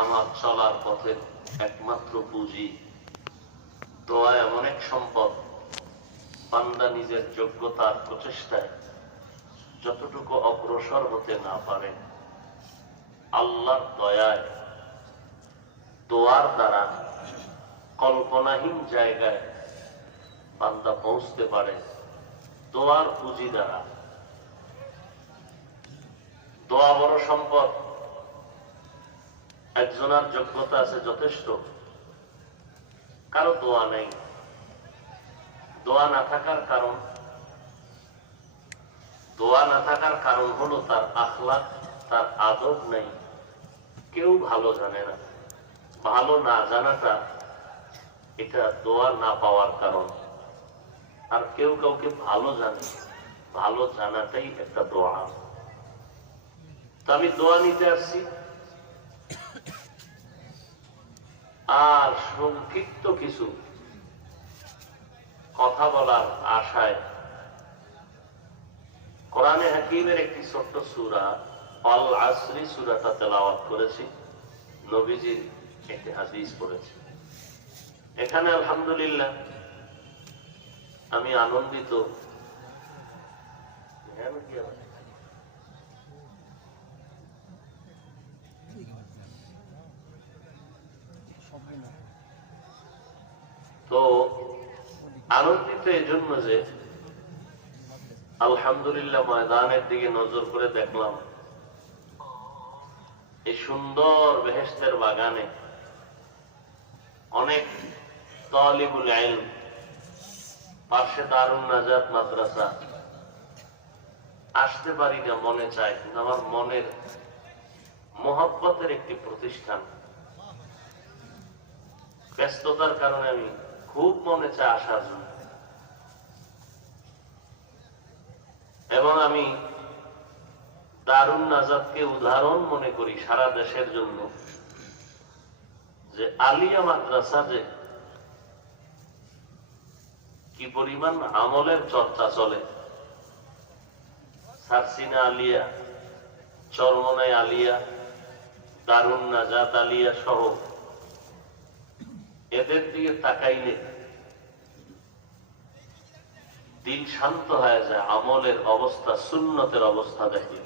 আমার চলার পথের একমাত্র পুঁজি। দোয়া এমন এক সম্পদ, বান্দা নিজের যোগ্যতার প্রচেষ্টায় যতটুকু অগ্রসর হতে না পারে, আল্লাহর দয়ায় দোয়ার দ্বারা কল্পনাহীন জায়গায় বান্দা পৌঁছতে পারে। দোয়ার পুঁজি দ্বারা। দোয়া বড় সম্পদ। একজনের যোগ্যতা আছে যথেষ্ট, কারো দোয়া নেই। দোয়া না থাকার কারণ হলো তার আখলাক, তার আদব নেই। কেউ ভালো জানে না। ভালো না জানাটা এটা দোয়া না পাওয়ার কারণ। আর কেউ কাউকে ভালো জানে, ভালো জানাটাই একটা দোয়া। তো আমি দোয়া নিতে আসছি, আর সংক্ষিপ্ত কিছু কথা বলার আশায় কোরআনে হাকিমের একটি ছোট্ট সূরা আল আসরি সূরাটা তেলাওয়াত করেছি। নবীজির একটি হাদিস পড়েছি। এখানে আলহামদুলিল্লাহ আমি আনন্দিত। তো আনন্দিত এজন্য যে আলহামদুলিল্লাহ ময়দানের দিকে নজর করে দেখলাম এই সুন্দর বেহেশতের বাগানে অনেক তালিবুল ইলম, পাশে দারুন নাজাত মাদ্রাসা। আসতে পারি না, মনে চায়, কিন্তু আমার মনের মহব্বতের একটি প্রতিষ্ঠান। ব্যস্ততার কারণে আমি খুব মনে চায় আসার জন্য। এবং আমি দারুন নাজাতকে উদাহরণ মনে করি সারা দেশের জন্য, যে আলিয়া মাদ্রাসা যে কি পরিমাণ আমলের চর্চা চলে। সারসিনা আলিয়া, চরমনাই আলিয়া, দারুন নাজাত আলিয়া সহ এদের দিকে তাকাইলে দিল শান্ত হয়ে যায়। আমলের অবস্থা, সুন্নতের অবস্থা দেখে।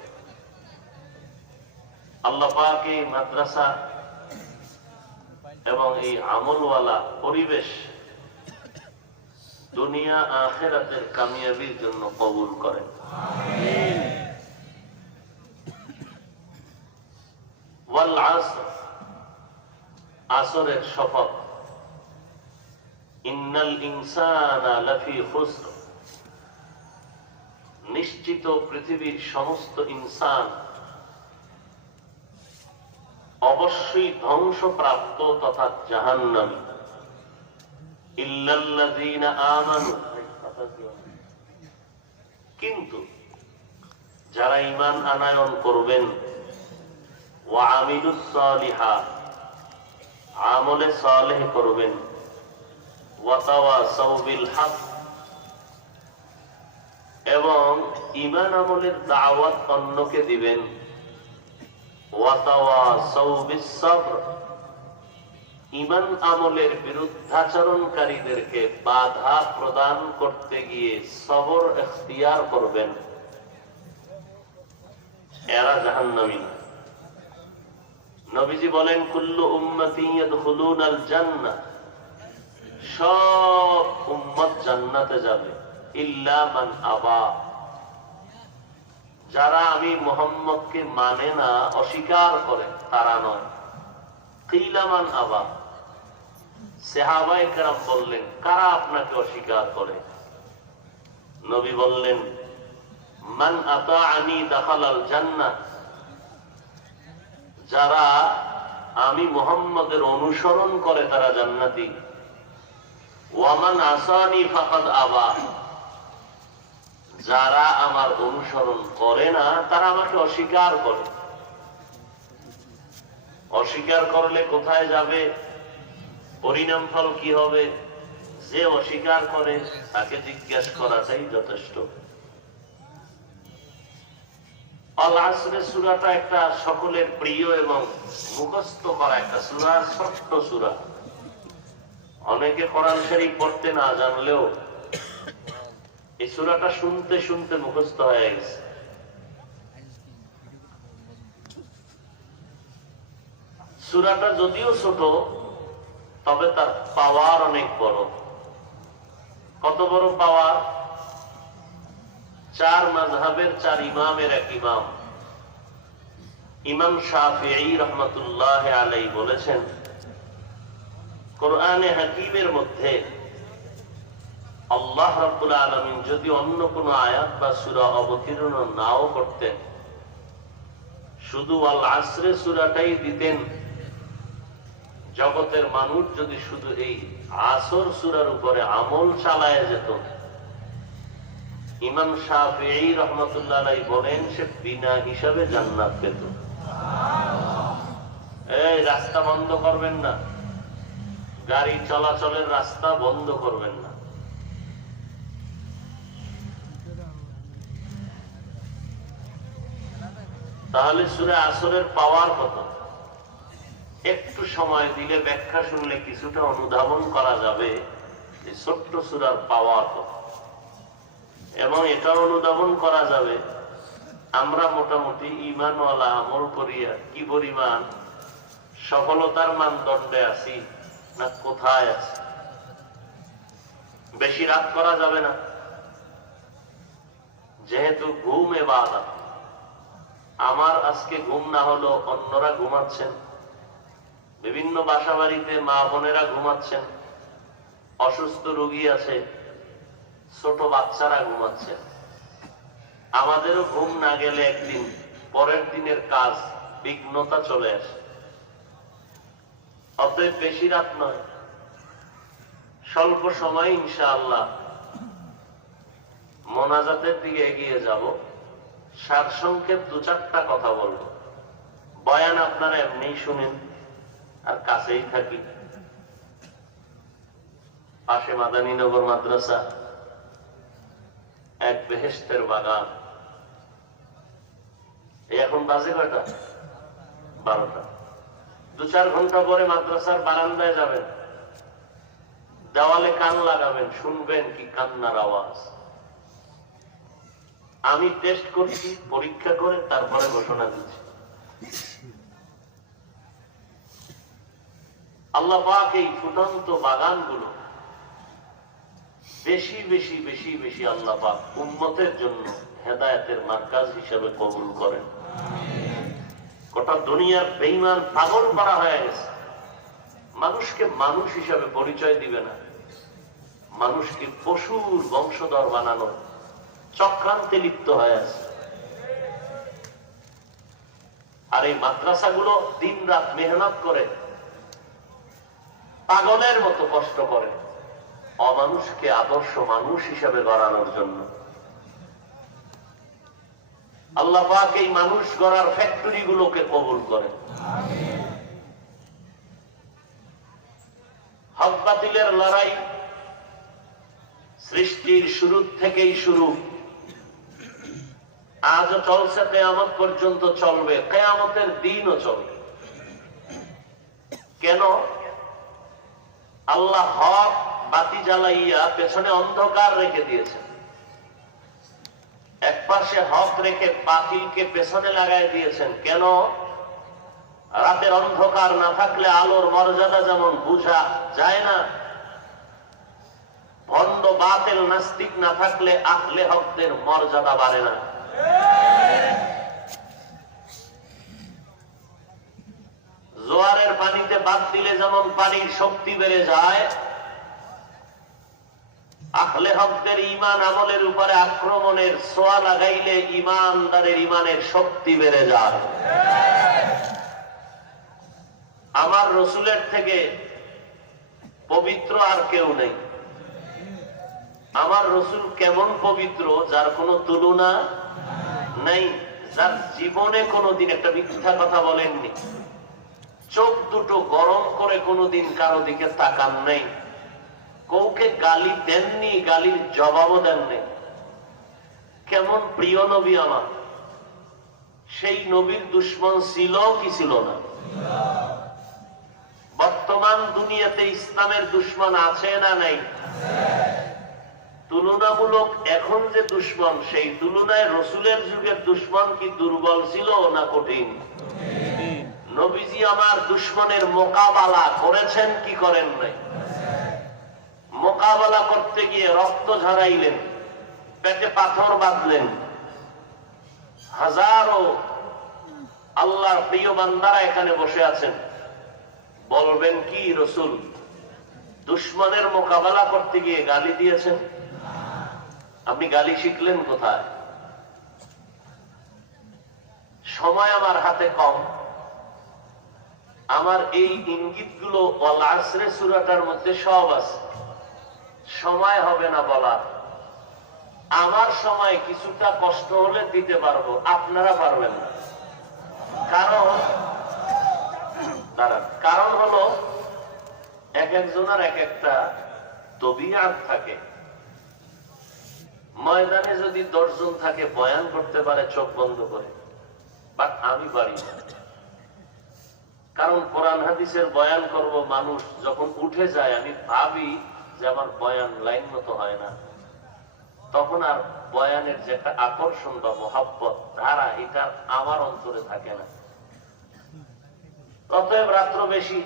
আল্লাহ পাক এই মাদ্রাসা এবং এই আমলওয়ালা পরিবেশ দুনিয়া আখিরাতের কামিয়াবির জন্য কবুল করেন। ওয়াল আসর, আসরের শপথ। ইন্নাল ইনসানা লাফি খুসর, নিশ্চিত পৃথিবীর সমস্ত ইনসান অবশ্যই ধ্বংসপ্রাপ্ত তথা জাহান্নামী। ইল্লাল্লাযীনা আমানু, কিন্তু যারা ঈমান আনয়ন করবেন, ওয়া আমিলুস সালিহাত, আমলে সালেহ করবেন, ওয়া তাওয়াসাউ বিল হক, এবং ঈমান আমলের দাওয়াত অন্যকে দিবেন, ওয়া তাওয়াসাউ বিস সবর, ঈমান আমলের বিরুদ্ধাচরণকারীদেরকে বাধা প্রদান করতে গিয়ে সবর ইখতিয়ার করবেন, এরা জাহান্নামী। নবীজি বলেন, কুল্লু উম্মতি ইয়াদখুলুনাল জান্নাহ, সব উম্মত জান্নাতে যাবে, ইল্লা মান আবা, যারা আমি মুহাম্মদকে মানে না, অস্বীকার করে, তারা নয়। কিলা মান আবা, সাহাবায়ে কেরাম বললেন, কারা আপনাকে অস্বীকার করে? নবী বললেন, মান আতাআনি দাখালাল জান্নাহ, যারা আমি মুহাম্মদের অনুসরণ করে তারা জান্নাতি। ওয়া মান আসানি ফাকাদ আবা, যারা আমার অনুসরণ করে না তারা আমাকে অস্বীকার করে। অস্বীকার করলে কোথায় যাবে, পরিণাম ফল কি হবে? যে অস্বীকার করে তাকে জিজ্ঞাসা করাটাই যথেষ্ট। আল আসরের সূরাটা একটা সকলের প্রিয় এবং মুখস্থ করা একটা সূরা, ছোট্ট সূরা। অনেকে কোরআন শরীফ পড়তে না জানলেও এই সূরাটা শুনতে শুনতে মুখস্থ হয়ে গেছে। সূরাটা যদিও ছোট, তবে তার পাওয়ার অনেক বড়। কত বড় পাওয়ার! 4 মাযহাবের 4 ইমামের এক ইমাম, ইমাম শাফিঈ রাহমাতুল্লাহ আলাইহি বলেছেন, কোরআনে হাকিমের মধ্যে আল্লাহ রাব্বুল আলামিন যদি অন্য কোন আয়াত বা সূরা অবতীর্ণ নাও করতেন, শুধু আল আসরে সূরাটাই দিতেন, জগতের মানুষ যদি শুধু এই আসর সূরার উপরে আমল চালায় যেত, ইমাম শাফিঈ রাহমাতুল্লাহ আলাইহি বলেন সে বিনা হিসাবে জান্নাত পেত। এই রাস্তা বন্ধ করবেন না, গাড়ি চলাচলের রাস্তা বন্ধ করবেন না। তাহলে সূরা আসরের পাওয়ার কত? একটু সময় দিলে, ব্যাখ্যা শুনলে কিছুটা অনুধাবন করা যাবে যে ছোট্ট সূরার পাওয়ার কত। এবং এটা অনুধাবন করা যাবে আমরা মোটামুটি ঈমানওয়ালা আমল করিয়া কি পরিমাণ সফলতার মানদণ্ডে আছি না কোথায় আছি। বেশি রাত করা যাবে না, যেহেতু ঘুম ইবাদত। আমার আজকে ঘুম না হলো অন্যরা ঘুমাচ্ছেন, বিভিন্ন বাসা বাড়িতে মা বোনেরা ঘুমাচ্ছেন, অসুস্থ রোগী আছে, ছোট বাচ্চারা ঘুমাচ্ছেন। আমাদেরও ঘুম না গেলে একদিন পরের দিনের কাজ বিঘ্নতা চলে আসে। অতএব বেশি রাত নয়, স্বল্প সময় ইনশাআল্লাহ মোনাজাতের দিকে এগিয়ে যাব। সারসংক্ষেপ 2-4টা কথা বলবো। বয়ান আপনারা এমনি শুনেন আর কাছেই থাকি। পাশে মাদানীনগর মাদ্রাসা, এক বেহেশতের বাগান। এখন বাজে কয়টা? 12টা। 2-4 ঘন্টা পরে মাদ্রাসার বারান্দায় যাবেন, দেওয়ালে কান লাগাবেন, শুনবেন কি কান্নার আওয়াজ। আমি টেস্ট করছি, পরীক্ষা করে তারপরে ঘোষণা দিচ্ছি। আল্লাহ পাক এই ফুটন্ত বাগানগুলো বেশি বেশি বেশি বেশি আল্লাহ পাক উম্মতের জন্য হেদায়েতের মার্কাজ হিসেবে কবুল করেন। গোটা দুনিয়ার বেঈমান পাগল করা হয়ে গেছে, মানুষকে মানুষ হিসাবে পরিচয় দিবে না, মানুষকে পশুর বংশধর বানানো চক্রান্তে লিপ্ত হয়ে আছে। আর এই মাদ্রাসাগুলো দিন রাত মেহনত করে, পাগলের মতো কষ্ট করে অমানুষকে আদর্শ মানুষ হিসাবে গড়ানোর জন্য। আল্লাহ পাক এই মানুষ গড়ার ফ্যাক্টরি গুলোকে কবুল করেন। হক বাতিলের লড়াই সৃষ্টির শুরু থেকেই শুরু, আজও চলছে, কিয়ামত পর্যন্ত চলবে, কিয়ামতের দিনও চলবে। কেন? আল্লাহ হক বাতি জ্বালাইয়া পেছনে অন্ধকার রেখে দিয়েছেন। এক পাশে হক রেখে বাতিলকে পেছনে লাগাই দিয়েছেন। কেন? রাতের অন্ধকার না থাকলে আলোর মর্যাদা যেমন বোঝা যায় না, ভণ্ড বাতিল নাস্তিক না থাকলে আহলে হকদের মর্যাদা বাড়ে না। জোয়ারের পানিতে বাদ দিলে যেমন পানির শক্তি বেড়ে যায়, আহলে হকদের ঈমান আমলের উপরে আক্রমণের ছোঁয়া লাগাইলে ঈমানদারের ঈমানের শক্তি বেড়ে যায়। আমার রসুলের থেকে পবিত্র আর কেউ নেই। আমার রসুল কেমন পবিত্র, যার কোনো তুলনা নাই, যার জীবনে কোনোদিন একটা মিথ্যা কথা বলেননি, চোখ দুটো গরম করে কোনোদিন কারো দিকে তাকান নাই, কাউকে গালি দেননি, গালির জবাবও দেননি। কেমন প্রিয় নবী আমার! সেই নবীর দুশ্মন ছিল কি ছিল না? বর্তমান দুনিয়াতে ইসলামের দুশ্মন আছে না নাই? তুলনামূলক এখন যে দুশ্মন, সেই তুলনায় রসুলের যুগের দুশ্মন কি দুর্বল ছিল না কঠিন? নবীজি আমার দুশ্মনের মোকাবেলা করেছেন কি করেন নাই? মোকাবেলা করতে গিয়ে রক্ত ঝরাইলেন, পেটে পাথর বাঁধলেন। হাজারো আল্লাহর প্রিয় বান্দারা এখানে বসে আছেন, বলবেন কি রসুল দুশ্মনের মোকাবেলা করতে গিয়ে গালি দিয়েছেন? আপনি গালি শিখলেন কোথায়? সময় আমার হাতে কম, আমার এই ইঙ্গিতগুলো ওয়াল আসরে সূরাটার মধ্যে সব আছে, সময় হবে না বলার। আমার সময় কিছুটা কষ্ট হলে দিতে পারবো, আপনারা পারবেন না। কারণ হলো এক একজনের এক একটা তবিয়াত থাকে। ময়দানে যদি 10 জন থাকে বয়ান করতে পারে চোখ বন্ধ করে, বাট আমি পারি না। কারণ কোরআন হাদিসের বয়ান করব, মানুষ যখন উঠে যায় আমি ভাবি যে আমার বয়ান লাইন মতো হয় না, তখন আর বয়ানের যে একটা আকর্ষণ বা মহাব্বত ধারা, এটা আমার অন্তরে থাকে না। অতএব রাত্র বেশি,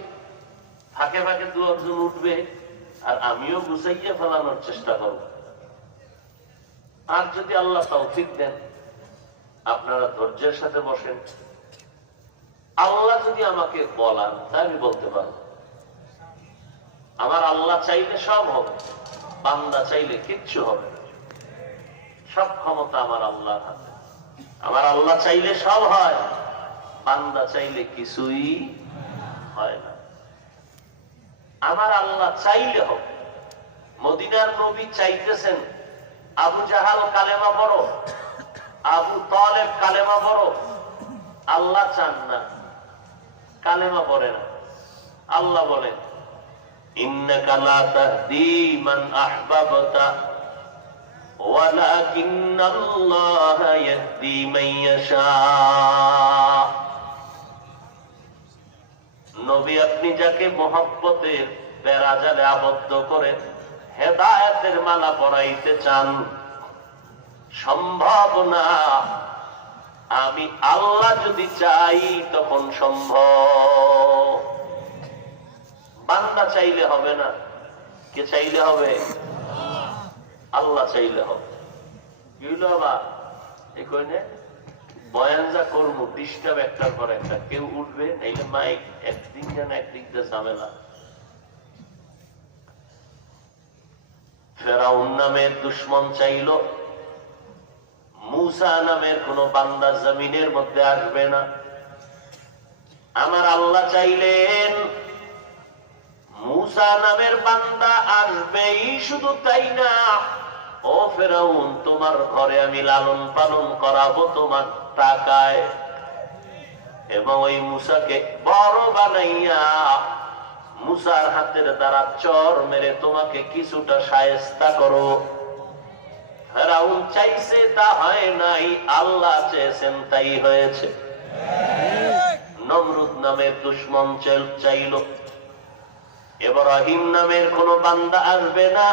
ফাঁকে ফাঁকে 2 জন উঠবে আর আমিও বুঝাইয়ে ফেলানোর চেষ্টা করব। আর যদি আল্লাহ তৌফিক দেন, আপনারা ধৈর্যের সাথে বসেন, আল্লাহ যদি আমাকে বলান তা আমি বলতে পারব। আমার আল্লাহ চাইলে সব হবে, বান্দা চাইলে কিচ্ছু হবে না। সব ক্ষমতা আমার আল্লাহর হাতে। আমার আল্লাহ চাইলে সব হয়, বান্দা চাইলে কিছুই হয় না। আমার আল্লাহ চাইলে হবে। মদিনার নবী চাইতেছেন আবু জাহাল কালেমা পড়ো, আবু তালেব কালেমা পড়ো, আল্লাহ চান না, কালেমা পড়ে না। আল্লাহ বলেন ইন্নাকা লা তাহদি মান আহবাবতা ওয়ালাকিন্নাল্লাহা ইয়াহদি মান ইয়াশা। নবী আপনি যাকে মহব্বতের বেড়াজালে আবদ্ধ করে হেদায়েতের মালা পরাইতে চান, সম্ভব না। আমি আল্লাহ যদি চাই তখন সম্ভব। বান্দা চাইলে হবে না, কে চাইলে হবে? আল্লাহ চাইলে হবে। কি হলো আবার এই কইনে বয়ান যা করবো ডিস্টার্ব একটার পর একটা, কেউ উঠবে নাইলে মাইক একদিন যেন একদিক দিয়ে ঝামেলা। ফেরাউন নামের দুশ্মন চাইল মূসা নামের কোন বান্দা জমিনের মধ্যে আসবে না। আমার আল্লাহ চাইলেন মূসা নামের বান্দা আসবেই, শুধু তাই না, ও ফেরাউন তোমার ঘরে আমি লালন পালন করাবো তোমার টাকায়, এবং ওই মূসাকে বড় বানাইয়া মূসার হাতের দ্বারা চর মেরে তোমাকে কিছুটা শায়েস্তা করো। ফেরাউন চাইছে তা হয় নাই, আল্লাহ চেয়েছেন তাই হয়েছে। নমরুদ নামের দুশ্মন চাইল ইব্রাহিম নামের কোন বান্দা আসবে না,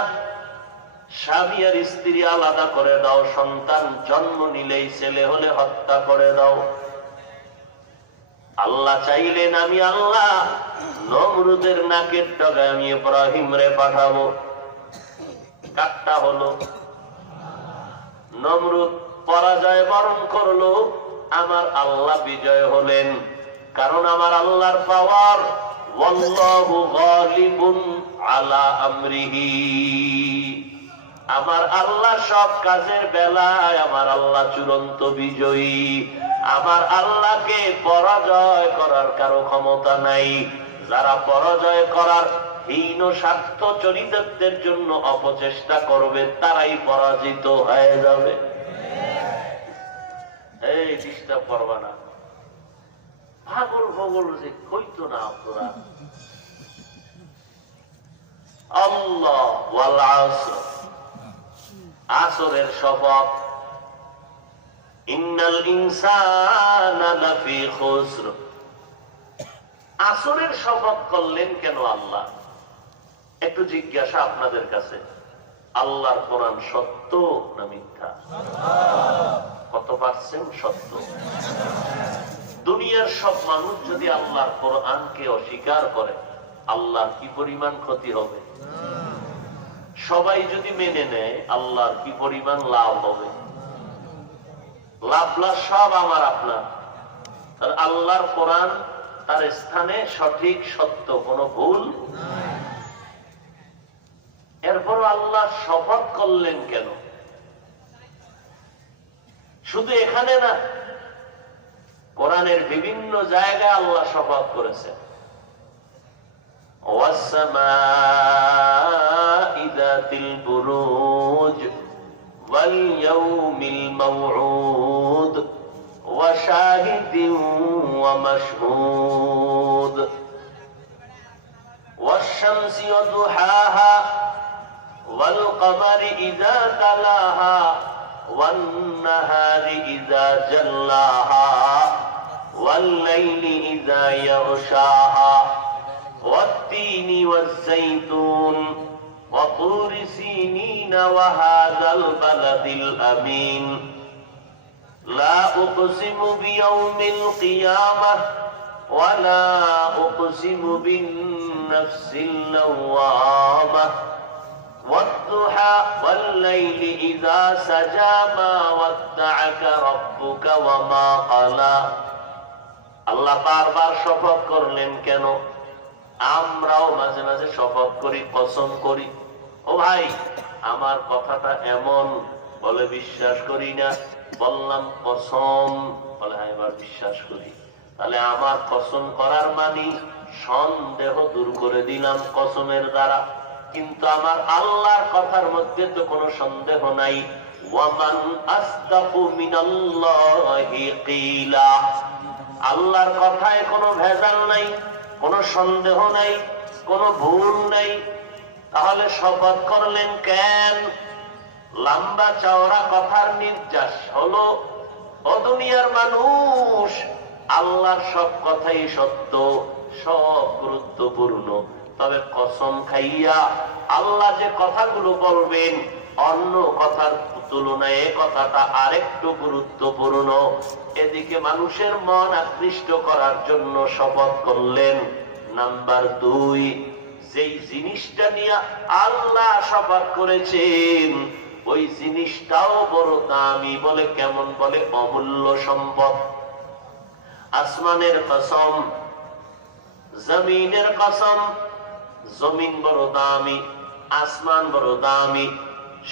স্বামী আর স্ত্রী আলাদা করে দাও, সন্তান জন্ম নিলেই ছেলে হলে হত্যা করে দাও। আল্লাহ চাইলেন আমি আল্লাহ নমরুদের নাকের ডগায় আমি ইব্রাহিম রে পাঠাবো। কাটটা হলো, নমরুদ পরাজয় বরণ করলো, আমার আল্লাহ বিজয় হলেন। কারণ আমার আল্লাহর পাওয়ার ওয়াল্লাহু গালিবুন আলা আমরিহি। আমার আল্লাহ সব কাজের বেলায় আমার আল্লাহ চূড়ান্ত বিজয়ী। আমার আল্লাহকে পরাজয় করার কারো ক্ষমতা নাই। যারা পরাজয় করার হীন স্বার্থ চরিতার্থের জন্য অপচেষ্টা করবে তারাই পরাজিত হয়ে যাবে। এই ডিস্টার্ব করবা না, পাগল ভগল যে কইতো না তোরা। আল্লাহ ওয়াল আসর, আসরের শপথ। ইন্নাল ইনসানা লাফি খুসর। আসরের শপথ করলেন কেন আল্লাহ? একটু জিজ্ঞাসা আপনাদের কাছে, আল্লাহর কোরআন সত্য না মিথ্যা? কত পার্সেন্ট সত্য? দুনিয়ার সব মানুষ যদি আল্লাহর কোরআনকে অস্বীকার করে, আল্লাহর কি পরিমাণ ক্ষতি হবে? সবাই যদি মেনে নেয়, আল্লাহর কি পরিমাণ লাভ হবে? লাভ লাভ সব আমার আপনার। আল্লাহর কোরআন তার স্থানে সঠিক, সত্য, কোনো ভুল। এরপর আল্লাহ শপথ করলেন কেন? শুধু এখানে না, কোরআনের বিভিন্ন জায়গায় আল্লাহ শপথ করেছেন। ওয়াস-সামাই যাতিল বুরুজ ওয়াল ইয়াউমিল মাউউদ ওয়া শাহিদিন ওয়া মাশহুদ ওয়াশ-শামসি ওয়া দুহাহা ওয়াল কমারি ইযা তালাহা ওয়ান নাহারি ইযা জাল্লাহা ওয়াল লাইলি ইযা ইয়াগশাহা ওয়াত-তিনি ওয়াজ-যাইতুন ওয়া তুরি সিনিন ওয়া হাযাল বালাদিল আমিন লা উকসিমু বিয়াউমিল কিয়ামাহ ওয়া লা উকসিমু বিন-নাফসিল লাওয়ামাহ والضحى والليل إذا سجى ما ودعك ربك وما قلى। আল্লাহ বারবার শপথ করলেন কেন? আমরাও মাঝে মাঝে শপথ করি, কসম করি। ও ভাই, আমার কথাটা এমন, বলে বিশ্বাস করি না। বললাম কসম, বলে হ্যাঁ এবার বিশ্বাস করি। তাহলে আমার কসম করার মানে সন্দেহ দূর করে দিলাম কসমের দ্বারা। কিন্তু আমার আল্লাহর কথার মধ্যে তো কোনো সন্দেহ নাই। ওয়ামান আসদাকু মিনাল্লাহি কিলা। আল্লাহর কথায় কোনো ভেজাল নাই, কোনো সন্দেহ নাই, কোনো ভুল নাই। তাহলে শপথ করলেন কেন? লম্বা চওড়া কথার নির্যাস হলো, ও দুনিয়ার মানুষ, আল্লাহর সব কথাই সত্য, সব গুরুত্বপূর্ণ। তবে কসম খাইয়া আল্লাহ যে কথাগুলো বলবেন, অন্য কথার তুলনায় এ কথাটা আরেকটু গুরুত্বপূর্ণ। এদিকে মানুষের মন আকৃষ্ট করার জন্য শপথ করলেন। নাম্বার 2, যেই জিনিসটা নিয়ে আল্লাহ শপথ করেছেন ওই জিনিসটাও বড় দামি। বলে কেমন? বলে অমূল্য সম্পদ। আসমানের কসম, জমিনের কসম। জমিন বড় দামি, আসমান বড় দামি।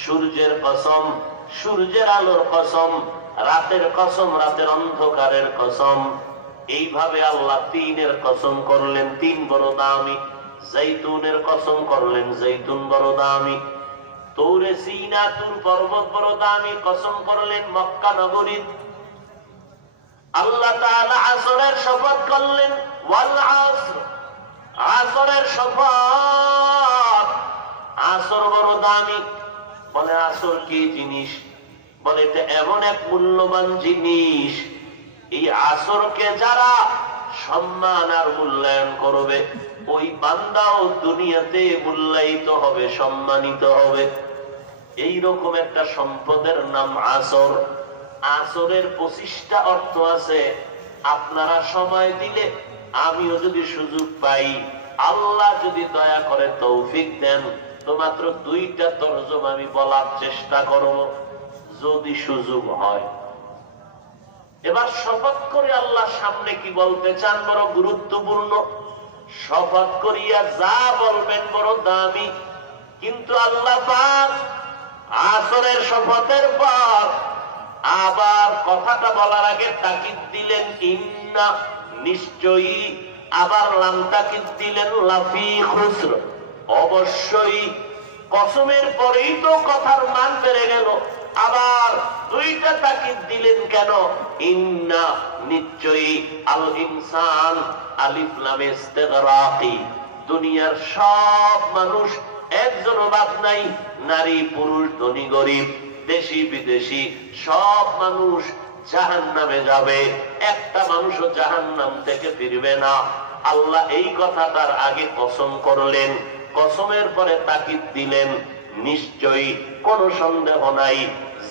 সূর্যের কসম, সূর্যের আলোর কসম। রাতের কসম, রাতের অন্ধকারের কসম। এইভাবে আল্লাহ 3-এর কসম করলেন, 3 বড় দামি। জৈতুনের কসম করলেন, জৈতুন বড় দামি। তৌরে সিনা, তুর পর্বত বড় দামি, কসম করলেন মক্কা নগরীর। আল্লাহ তাআলা আসরের শপথ করলেন, ওয়াল আসর, আসরের শপথ। আসর বড় দামি। বলে আসর কি জিনিস? বলে এটা এমন এক মূল্যবান জিনিস, এই আসরকে যারা সম্মান আর মূল্যায়ন করবে, ওই বান্দাও দুনিয়াতে মূল্যায়িত হবে, সম্মানিত হবে। এইরকম একটা সম্পদের নাম আসর। আসরের 25টা অর্থ আছে। আপনারা সময় দিলে, আমিও যদি সুযোগ পাই, আল্লাহ যদি দয়া করে তৌফিক দেন, তো মাত্র 2টা তরজমা আমি বলার চেষ্টা করব, যদি সুযোগ হয়। এবার শপথ করে আল্লাহর সামনে কি বলতে চান বড় গুরুত্বপূর্ণ। শপথ করিয়া যা বলবেন বড় দামি। কিন্তু আল্লাহ পাক আসরের শপথের পর আবার কথাটা বলার আগে তাকিদ দিলেন ইন্না, নিশ্চয়ই। আবার লাম তাকিদ দিলেন লাফি খুসর, অবশ্যই। কসমের পরেই তো কথার মান বেড়ে গেল। আবার 2টা তাকিদ দিলেন কেন? ইন্না, নিশ্চয়ই। আল ইনসান, আলিফ লাম ইস্তিগরাকি। দুনিয়ার সব মানুষ, একজনও বাদ নাই। নারী পুরুষ, ধনী গরিব, দেশি বিদেশি, সব মানুষ জাহান্নামে যাবে, একটা মানুষও জাহান্নাম থেকে ফিরবে না। আল্লাহ এই কথাটার আগে কসম করলেন, কসমের পরে তাকিদ দিলেন, নিশ্চয়ই কোনো সন্দেহ নাই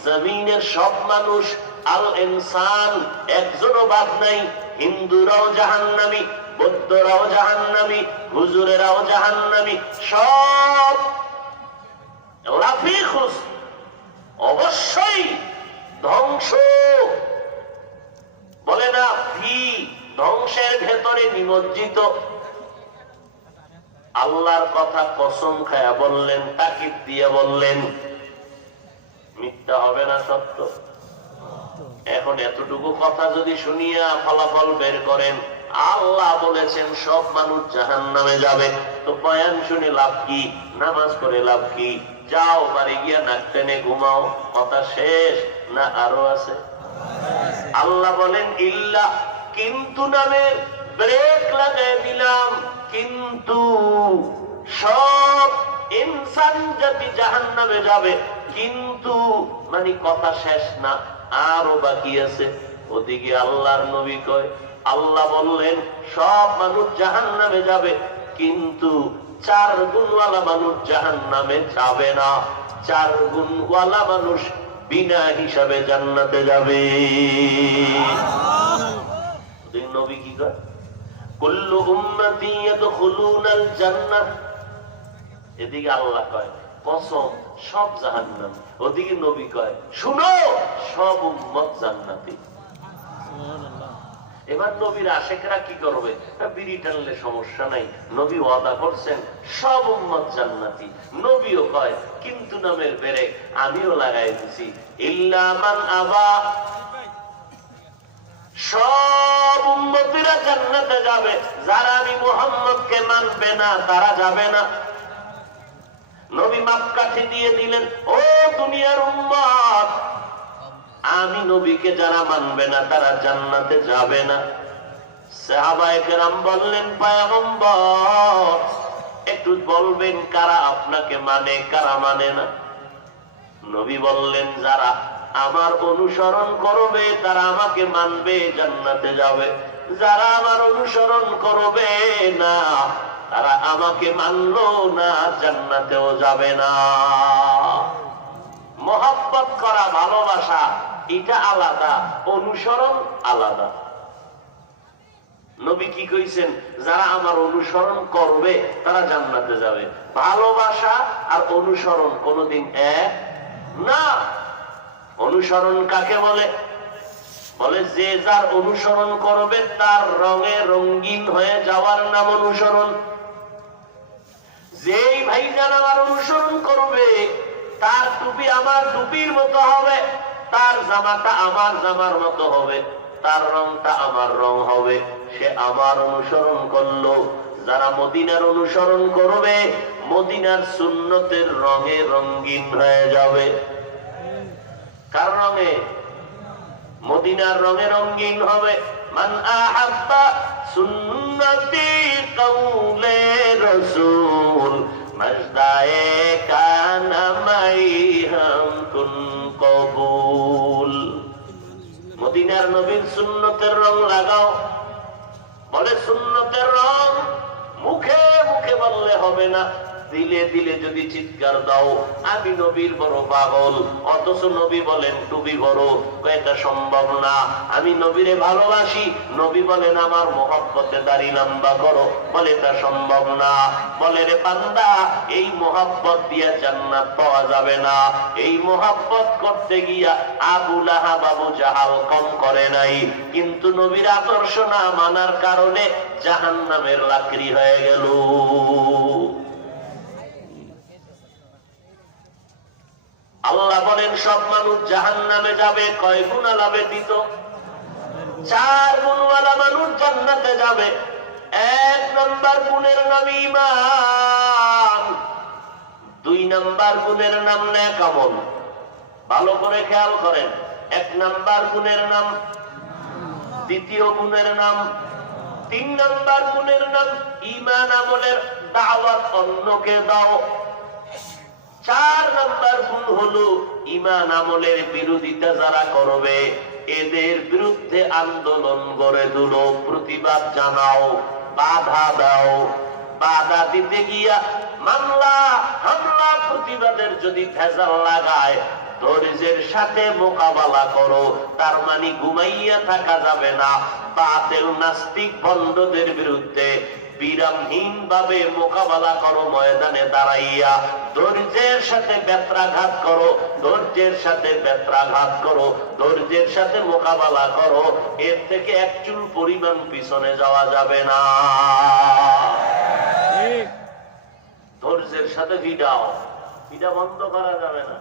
জমিনের সব মানুষ, আল ইনসান, একজনও বাদ নাই। হিন্দুরাও জাহান্নামী, বৌদ্ধরাও জাহান্নামী, হুজুরেরাও জাহান্নামী, সব লাফিখুস, অবশ্যই ধ্বংস। বলে না ফি, ধ্বংসের ভেতরে নিমজ্জিত। আল্লাহর কথা কসম খায়া বললেন, তাকিদ দিয়ে বললেন, মিথ্যা হবে না সত্য। এখন এতটুকু কথা যদি শুনিয়া ফলাফল বের করেন, আল্লাহ বলেছেন সব মানুষ জাহান্নামে যাবে, তো বয়ান শুনে লাভ কি, নামাজ পড়ে লাভ কি? যাও বাড়ি গিয়া নাক টেনে ঘুমাও, কথা শেষ না আরো আছে? আল্লাহ বলেন ইল্লা, কিন্তু নামের ব্রেক লাগাই দিলাম। কিন্তু সব ইনসান জাতি জাহান্নামে যাবে, কিন্তু মানে কথা শেষ না, আরো বাকি আছে। ওদিকে আল্লাহর নবী কয়, আল্লাহ বললেন সব মানুষ জাহান্নামে যাবে, কিন্তু 4 গুণওয়ালা মানুষ জাহান্নামে যাবে না। 4 গুণওয়ালা মানুষ বিনা হিসাবে জান্নাতে যাবে। নবী কি কয়? কুল্লু উম্মতি ইয়াদখুলুনাল জান্নাহ। এদিকে আল্লাহ কয় কসম সব জাহান্নাম, ওদিকে নবী কয় শুনো সব উম্মত জান্নাতি। এবার নবীর আশেকরা কি করবে? বিড়ি টানলে সমস্যা নাই, নবী ওয়াদা করছেন সব উম্মত জান্নাতি। নবীও কয় কিন্তু নামের বেরে আমিও লাগাই দিছি, ইল্লা মান আবা, সব উম্মতিরা জান্নাতে যাবে, যারা আমি মুহাম্মদকে মানবে না তারা যাবে না। নবী মাপকাঠি দিয়ে দিলেন, ও দুনিয়ার উম্মত, আমি নবীকে যারা মানবে না তারা জান্নাতে যাবে না। সাহাবায়ে কেরাম বললেন, পয়গম্বর একটু বলবেন কারা আপনাকে মানে কারা মানে না? নবী বললেন, যারা আমার অনুসরণ করবে তারা আমাকে মানবে, জান্নাতে যাবে। যারা আমার অনুসরণ করবে না, তারা আমাকে মানলো না, জান্নাতেও যাবে না। মহব্বত করা, ভালোবাসা এটা আলাদা, অনুসরণ আলাদা। নবী কি কইছেন? যারা আমার অনুসরণ করবে তারা জান্নাতে যাবে। ভালোবাসা আর অনুসরণ কোনদিন এক না। অনুসরণ কাকে বলে? বলে যে যার অনুসরণ করবে তার রঙে রঙিন হয়ে যাওয়ার নাম অনুসরণ। যেই ভাইজান আমার অনুসরণ করবে তার টুপি আমার টুপির মতো হবে, তার জামাটা আমার জামার মতো হবে, তার রংটা আমার রং হবে, সে আমার অনুসরণ করলো। যারা মদিনার অনুসরণ করবে মদিনার সুন্নতের রঙে রঙিন হয়ে যাবে। কার রঙে? মদিনার রঙে রঙিন হবে। মান আহাব্বা সুন্নতি কাউলে রাসূল মাজদায়ে কানা মাইহাম কুন কবুল। মদিনার নবীর সুন্নতের রং লাগাও। বলে সুন্নতের রং মুখে মুখে বললে হবে না, দিলে দিলে যদি চিৎকার দাও আমি নবীর বড় পাগল, অথচ নবী বলেন টুপি বড়, এটা সম্ভব না। আমি নবীরে ভালোবাসি, নবী বলেন আমার মহব্বতে দাড়ি লম্বা করো, বলে এটা সম্ভব না। বলে রে বান্দা, এই মহব্বত দিয়া জান্নাত পাওয়া যাবে না। এই মহব্বত করতে গিয়া আবু লাহাব আবু জাহাল কম করে নাই, কিন্তু নবীর আদর্শ না মানার কারণে জাহান্নামের লাকড়ি হয়ে গেল। আল্লাহ বলেন সব মানুষ জাহান্নামে যাবে। কয় গুণওয়ালা ব্যতীত? 4 গুণওয়ালা মানুষ জান্নাতে যাবে। 1 নম্বর গুণের নাম ঈমান, 2 নম্বর গুণের নাম নেক আমল। ভালো করে খেয়াল করেন, 1 নম্বর গুণের নাম, 2য় গুণের নাম, 3 নম্বর গুণের নাম ঈমান আমলের দাওয়াত অন্যকে দাও। 4 নম্বর গুণ হলো ঈমান আমলের বিরোধিতা যারা করবে, এদের বিরুদ্ধে আন্দোলন গড়ে তুলো, প্রতিবাদ জানাও, বাধা দাও। বাধা দিতে গিয়া মামলা হামলা প্রতিবাদের যদি ভেজাল লাগায়, ধৈর্যের সাথে মোকাবেলা করো। তার মানে ঘুমাইয়া থাকা যাবে না। বাতিল নাস্তিক ভণ্ডদের বিরুদ্ধে বিরামহীন ভাবে মোকাবেলা করো, ময়দানে দাঁড়াইয়া ধৈর্যের সাথে বেত্রাঘাত করো, ধৈর্যের সাথে বেত্রাঘাত করো, ধৈর্যের সাথে মোকাবেলা করো। এর থেকে এক চুল পরিমাণ পিছনে যাওয়া যাবে না। ধৈর্যের সাথে ভিড়াও, ভিড়া বন্ধ করা যাবে না।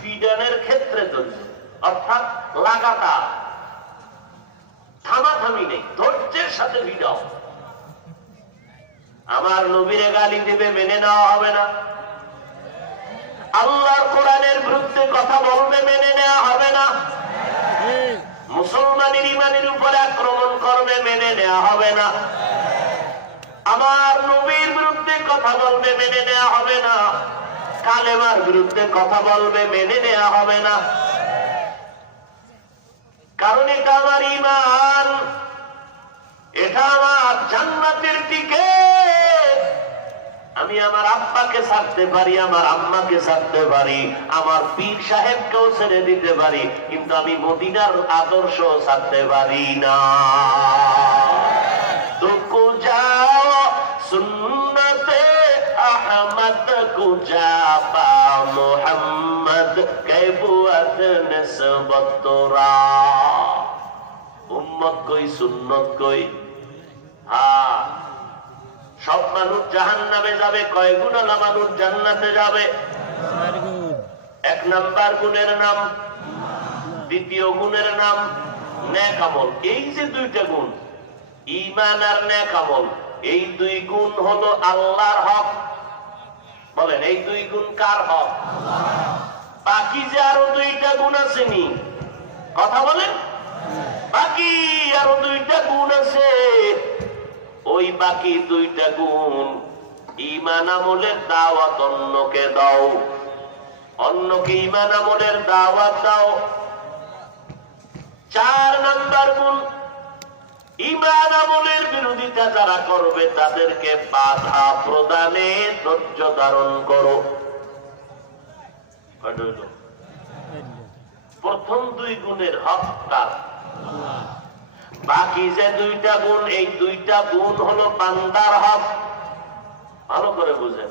পিডানের ক্ষেত্রে ধৈর্য, অর্থাৎ লাগাতার, থামাথামি নেই, ধৈর্যের সাথে ভিড়াও। আমার নবীরে গালি দেবে, মেনে নেওয়া হবে না। আল্লাহর কোরআনের বিরুদ্ধে কথা বলবে, মেনে নেওয়া হবে না। মুসলমানের ইমানের উপরে আক্রমণ করবে, মেনে নেওয়া হবে না। আমার নবীর বিরুদ্ধে কথা বলবে, মেনে নেওয়া হবে না। কালেমার বিরুদ্ধে কথা বলবে, মেনে নেওয়া হবে না। কারণ এটা আমার ঈমান, এটা আমার জান্নাতের টিকেট। আমি আমার আব্বাকে ছাড়তে পারি, আমার আম্মাকে ছাড়তে পারি, আমার পীর সাহেবকেও ছেড়ে দিতে পারি, কিন্তু আমি মদিনার আদর্শ ছাড়তে পারি না। তুকু যাও সুন্নতে আহমদ কুজা পা মুহাম্মদ কৈবুয়াত নিসবত তোরা। উম্মত কই, সুন্নত কই? হ্যাঁ, সব মানুষ জাহান্নামে যাবে, কয় গুণওয়ালা মানুষ জান্নাতে যাবে? এক নাম্বার গুণের নাম, দ্বিতীয় গুণের নাম নেক আমল। এই যে দুইটা গুণ, ঈমান আর নেক আমল, এই দুই গুণ হলো আল্লাহর হক। বলেন, এই দুই গুণ কার হক? বাকি যে আরো দুইটা গুণ আসেনি, কথা বলেন, বাকি আরো দুইটা গুণ আছে। ওই বাকি দুইটা গুণ, ঈমান আমলের দাওয়াত অন্যকে দাও, অন্যকে ঈমান আমলের দাওয়াত দাও। 4 নাম্বার গুণ, ঈমান আমলের বিরোধিতা যারা করবে তাদেরকে বাধা প্রদানে ধৈর্য ধারণ করো। প্রথম দুই গুণের হক কার? বাকি যে দুইটা গুণ, এই দুইটা গুণ হলো বান্দার হক। ভালো করে বুঝেন।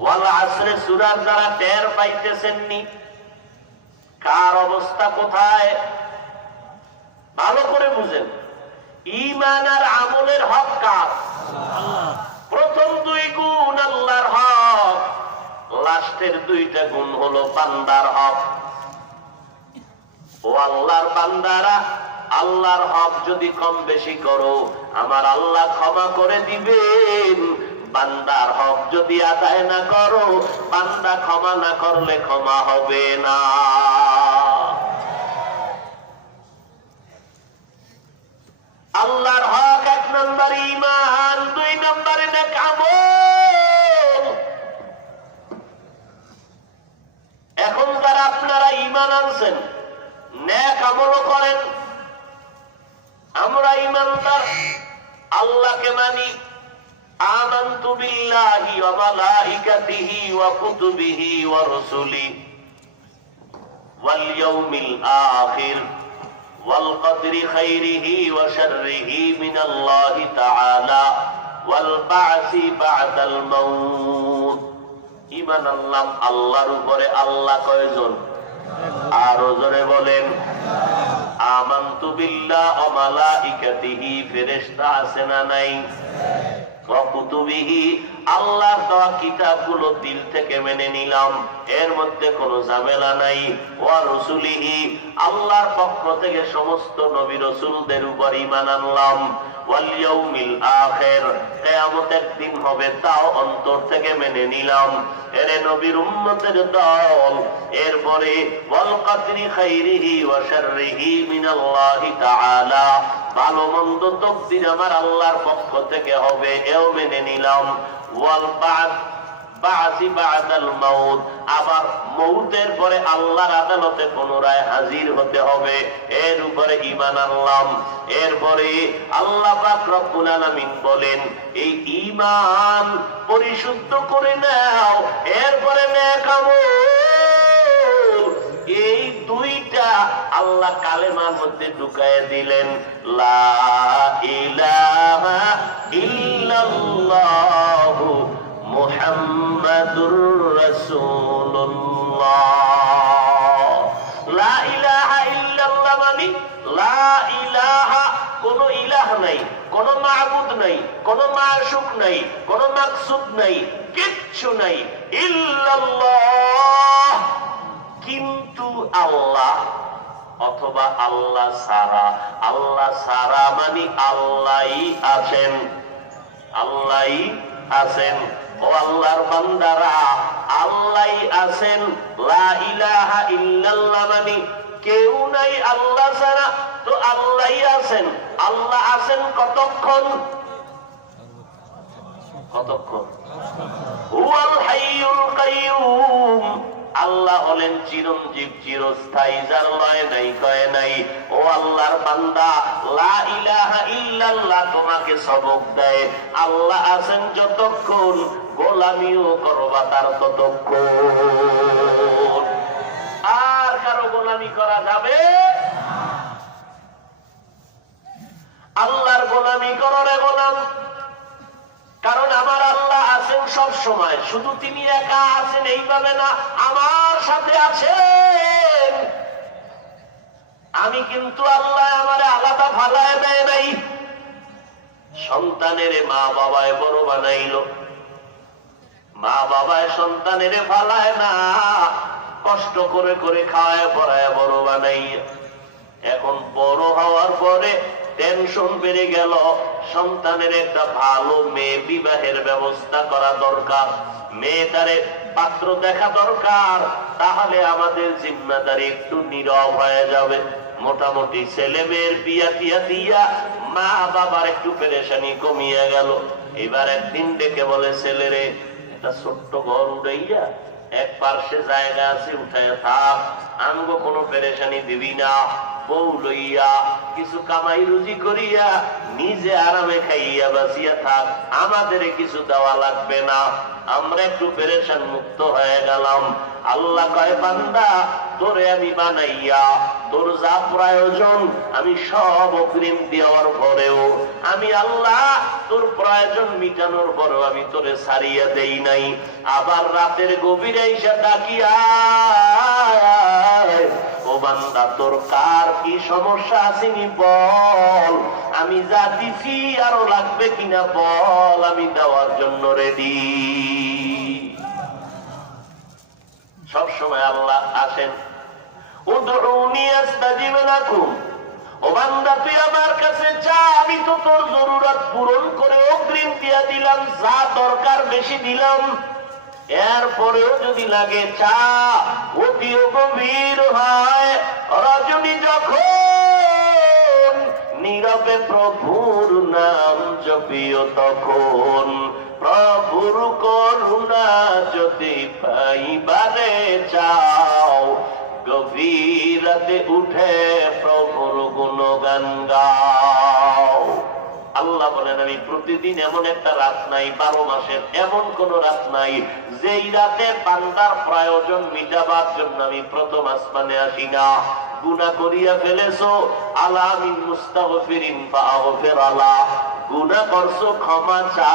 ওয়াল আসরে সূরার দ্বারা টের পাইতেছেননি কার অবস্থা কোথায়? ভালো করে বুঝেন। ঈমান আর আমলের হক কার? প্রথম দুই গুণ আল্লাহর হক, লাস্টের দুইটা গুণ হলো বান্দার হক। ও আল্লাহর বান্দারা, আল্লাহর হক যদি কম বেশি করো, আমার আল্লাহ ক্ষমা করে দিবেন। বান্দার হক যদি আদায় না করো, বান্দা ক্ষমা না করলে ক্ষমা হবে না। আল্লাহর হক 1 নম্বর ঈমান, 2 নম্বরে নেক আমল। এখন যারা আপনারা ঈমান আনছেন, নেক আমলও করেন, আমরা ঈমানদার, আল্লাহকে মানি, আমানতু বিল্লাহি ওয়া মালাইকাতিহি ওয়া কুতুবিহি ওয়া রুসুলিহি ওয়াল ইয়াউমিল আখির ওয়াল কদরি খাইরিহি ওয়া শাররিহি মিনাল্লাহি তাআলা ওয়াল বা'সি বা'দাল মাউত। ঈমান আনলাম আল্লাহর উপরে। আল্লাহ কয়জন? আরো জোরে বলেন। আমানতু বিল্লাহি ওয়া মালাইকাতিহি, ফেরেশতা আছে না নাই? ওয়া কুতুবিহি, আল্লাহর দেওয়া কিতাবগুলো দিল থেকে মেনে নিলাম, এর মধ্যে কোনো ঝামেলা নাই। ওয়া রুসুলিহি, আল্লাহর পক্ষ থেকে সমস্ত নবী রাসূলদের উপর ঈমান আনলাম। ওয়াল ইয়াউমিল আখির, কিয়ামতের দিন হবে, তাও অন্তর থেকে মেনে নিলাম। এরে নবীর উম্মতের দল। এরপরে ওয়াল কদরি খাইরিহি ওয়া শাররিহি মিনাল্লাহি তাআলা, ভালো মন্দ তকদির আমার আল্লাহর পক্ষ থেকে হবে, এও মেনে নিলাম। ওয়াল বা'দ, বা'সি বা'দাল মাউত, আবার মউতের পরে আল্লাহর আদালতে পুনরায় হাজির হতে হবে, এর উপরে ঈমান আনলাম। এরপরে আল্লাহ পাক রব্বুল আলামিন বলেন, এই ঈমান পরিশুদ্ধ করে নাও, এরপরে নেক আমল। এই দুইটা আল্লাহ কালেমার মধ্যে ঢুকায় দিলেন, লা ইলাহা ইল্লাল্লাহু মুহাম্মাদুর রাসূলুল্লাহ। লা ইলাহা ইল্লাল্লাহ মানে লা ইলাহা, কোন ইলাহ নাই, কোন মাবুদ নাই, কোন মাশুক নাই, কোন মাকসুদ নাই, কিচ্ছু নাই, ইল্লাল্লাহ, কিন্তু আল্লাহ অথবা আল্লাহ সারা। আল্লাহ সারা মানে আল্লাহই আছেন, আল্লাহই আছেন। ও আল্লাহর বান্দারা, আল্লাহই আছেন। লা ইলাহা ইল্লাল্লাহ মানে কেউ নাই আল্লাহ ছাড়া, তো আল্লাহই আছেন। আল্লাহ আছেন কতক্ষণ? কতক্ষণ? হুয়াল হাইয়ুল কাইয়ুম, আল্লাহ হলেন চিরঞ্জীব, চিরস্থায়ী, যার লয় নাই কয় নাই। ও আল্লাহর বান্দা, লা ইলাহা ইল্লাল্লাহ তোমাকে সবক দেয়, আল্লাহ আছেন যতক্ষণ, গোলামিও করবা তার ততক্ষণ। আর কারো গোলামি করা যাবে? আল্লাহর গোলামি করো রে গোলাম, কারণ আমার আল্লাহ আছেন সব সময়। শুধু তিনি একা আছেন এইভাবে না, আমার সাথে আছেন। আমি কিন্তু আল্লাহ আমারে আলাদা ফালায় দেয় নাই। সন্তানের মা বাবায় বড় বানাইল, মা বাবায় সন্তানের ফালায় না, কষ্ট করে করে খাওয়ায় পড়ায় বড় বানাই। এখন বড় হওয়ার পরে টেনশন বেড়ে গেল, সন্তানের একটা ভালো মেয়ে বিবাহের ব্যবস্থা করা দরকার, মেয়েটারে পাত্র দেখা দরকার, তাহলে আমাদের জিম্মাদারি একটু নীরব হয়ে যাবে। মোটামুটি ছেলে মেয়ের বিয়া টিয়া দিয়া মা বাবার একটু পেরেশানি কমিয়ে গেল। এবার একদিন ডেকে বলে, ছেলেরে একটা ছোট্ট ঘর উড়াইয়া এক পার্শ্বে জায়গা আছে, উঠায় থাক, আমগো কোনো পেরেশানি দিবি না, বউ লইয়া কিছু কামাই রুজি করিয়া নিজে আরামে খাইয়া বাঁচিয়া থাক, আমাদের কিছু দেওয়া লাগবে না, আমরা একটু পেরেশান মুক্ত হয়ে গেলাম। আল্লাহ কয়, বান্দা তোরে আমি বানাইয়া তোর যা প্রয়োজন আমি সব অগ্রিম দেওয়ার পরেও, আমি আল্লাহ তোর প্রয়োজন মিটানোর পরেও আমি তোরে ছাড়িয়া দেই নাই। আবার রাতের গভীরে এসে ডাকিয়া, ও বান্দা তোর কার কি সমস্যা আসেনি বল, আমি যা দিছি আরো লাগবে কিনা বল, আমি দেওয়ার জন্য রেডি। সব সময় আল্লাহ আসেন। উদউনি আস্তাজিব লাকুম, ও বান্দা তুই আমার কাছে চা, আমি তো তোর জরুরত পূরণ করে অগ্রিম দিয়া দিলাম, যা দরকার বেশি দিলাম, এরপরেও যদি লাগে চা। অতিও গভীর হয় রজনী যখন, নীরবে প্রভুর নাম জপিও তখন, প্রভুর করুণা যদি পাইবারে চাও, গভীর রাতে উঠে প্রভুর গুণগান গাও। আল্লাহ বলেন, আমি প্রতিদিন এমন একটা রাত নাই, 12 মাসের এমন কোন রাত নাই যেই রাতে বান্দার প্রয়োজন মিটাবার জন্য আমি প্রথম আসমানে আসি না। গুনাহ করিয়া ফেলেছো, আলা মিন মুস্তাগফিরিন ফাগফির আলা, গুনাহ করছো ক্ষমা চা,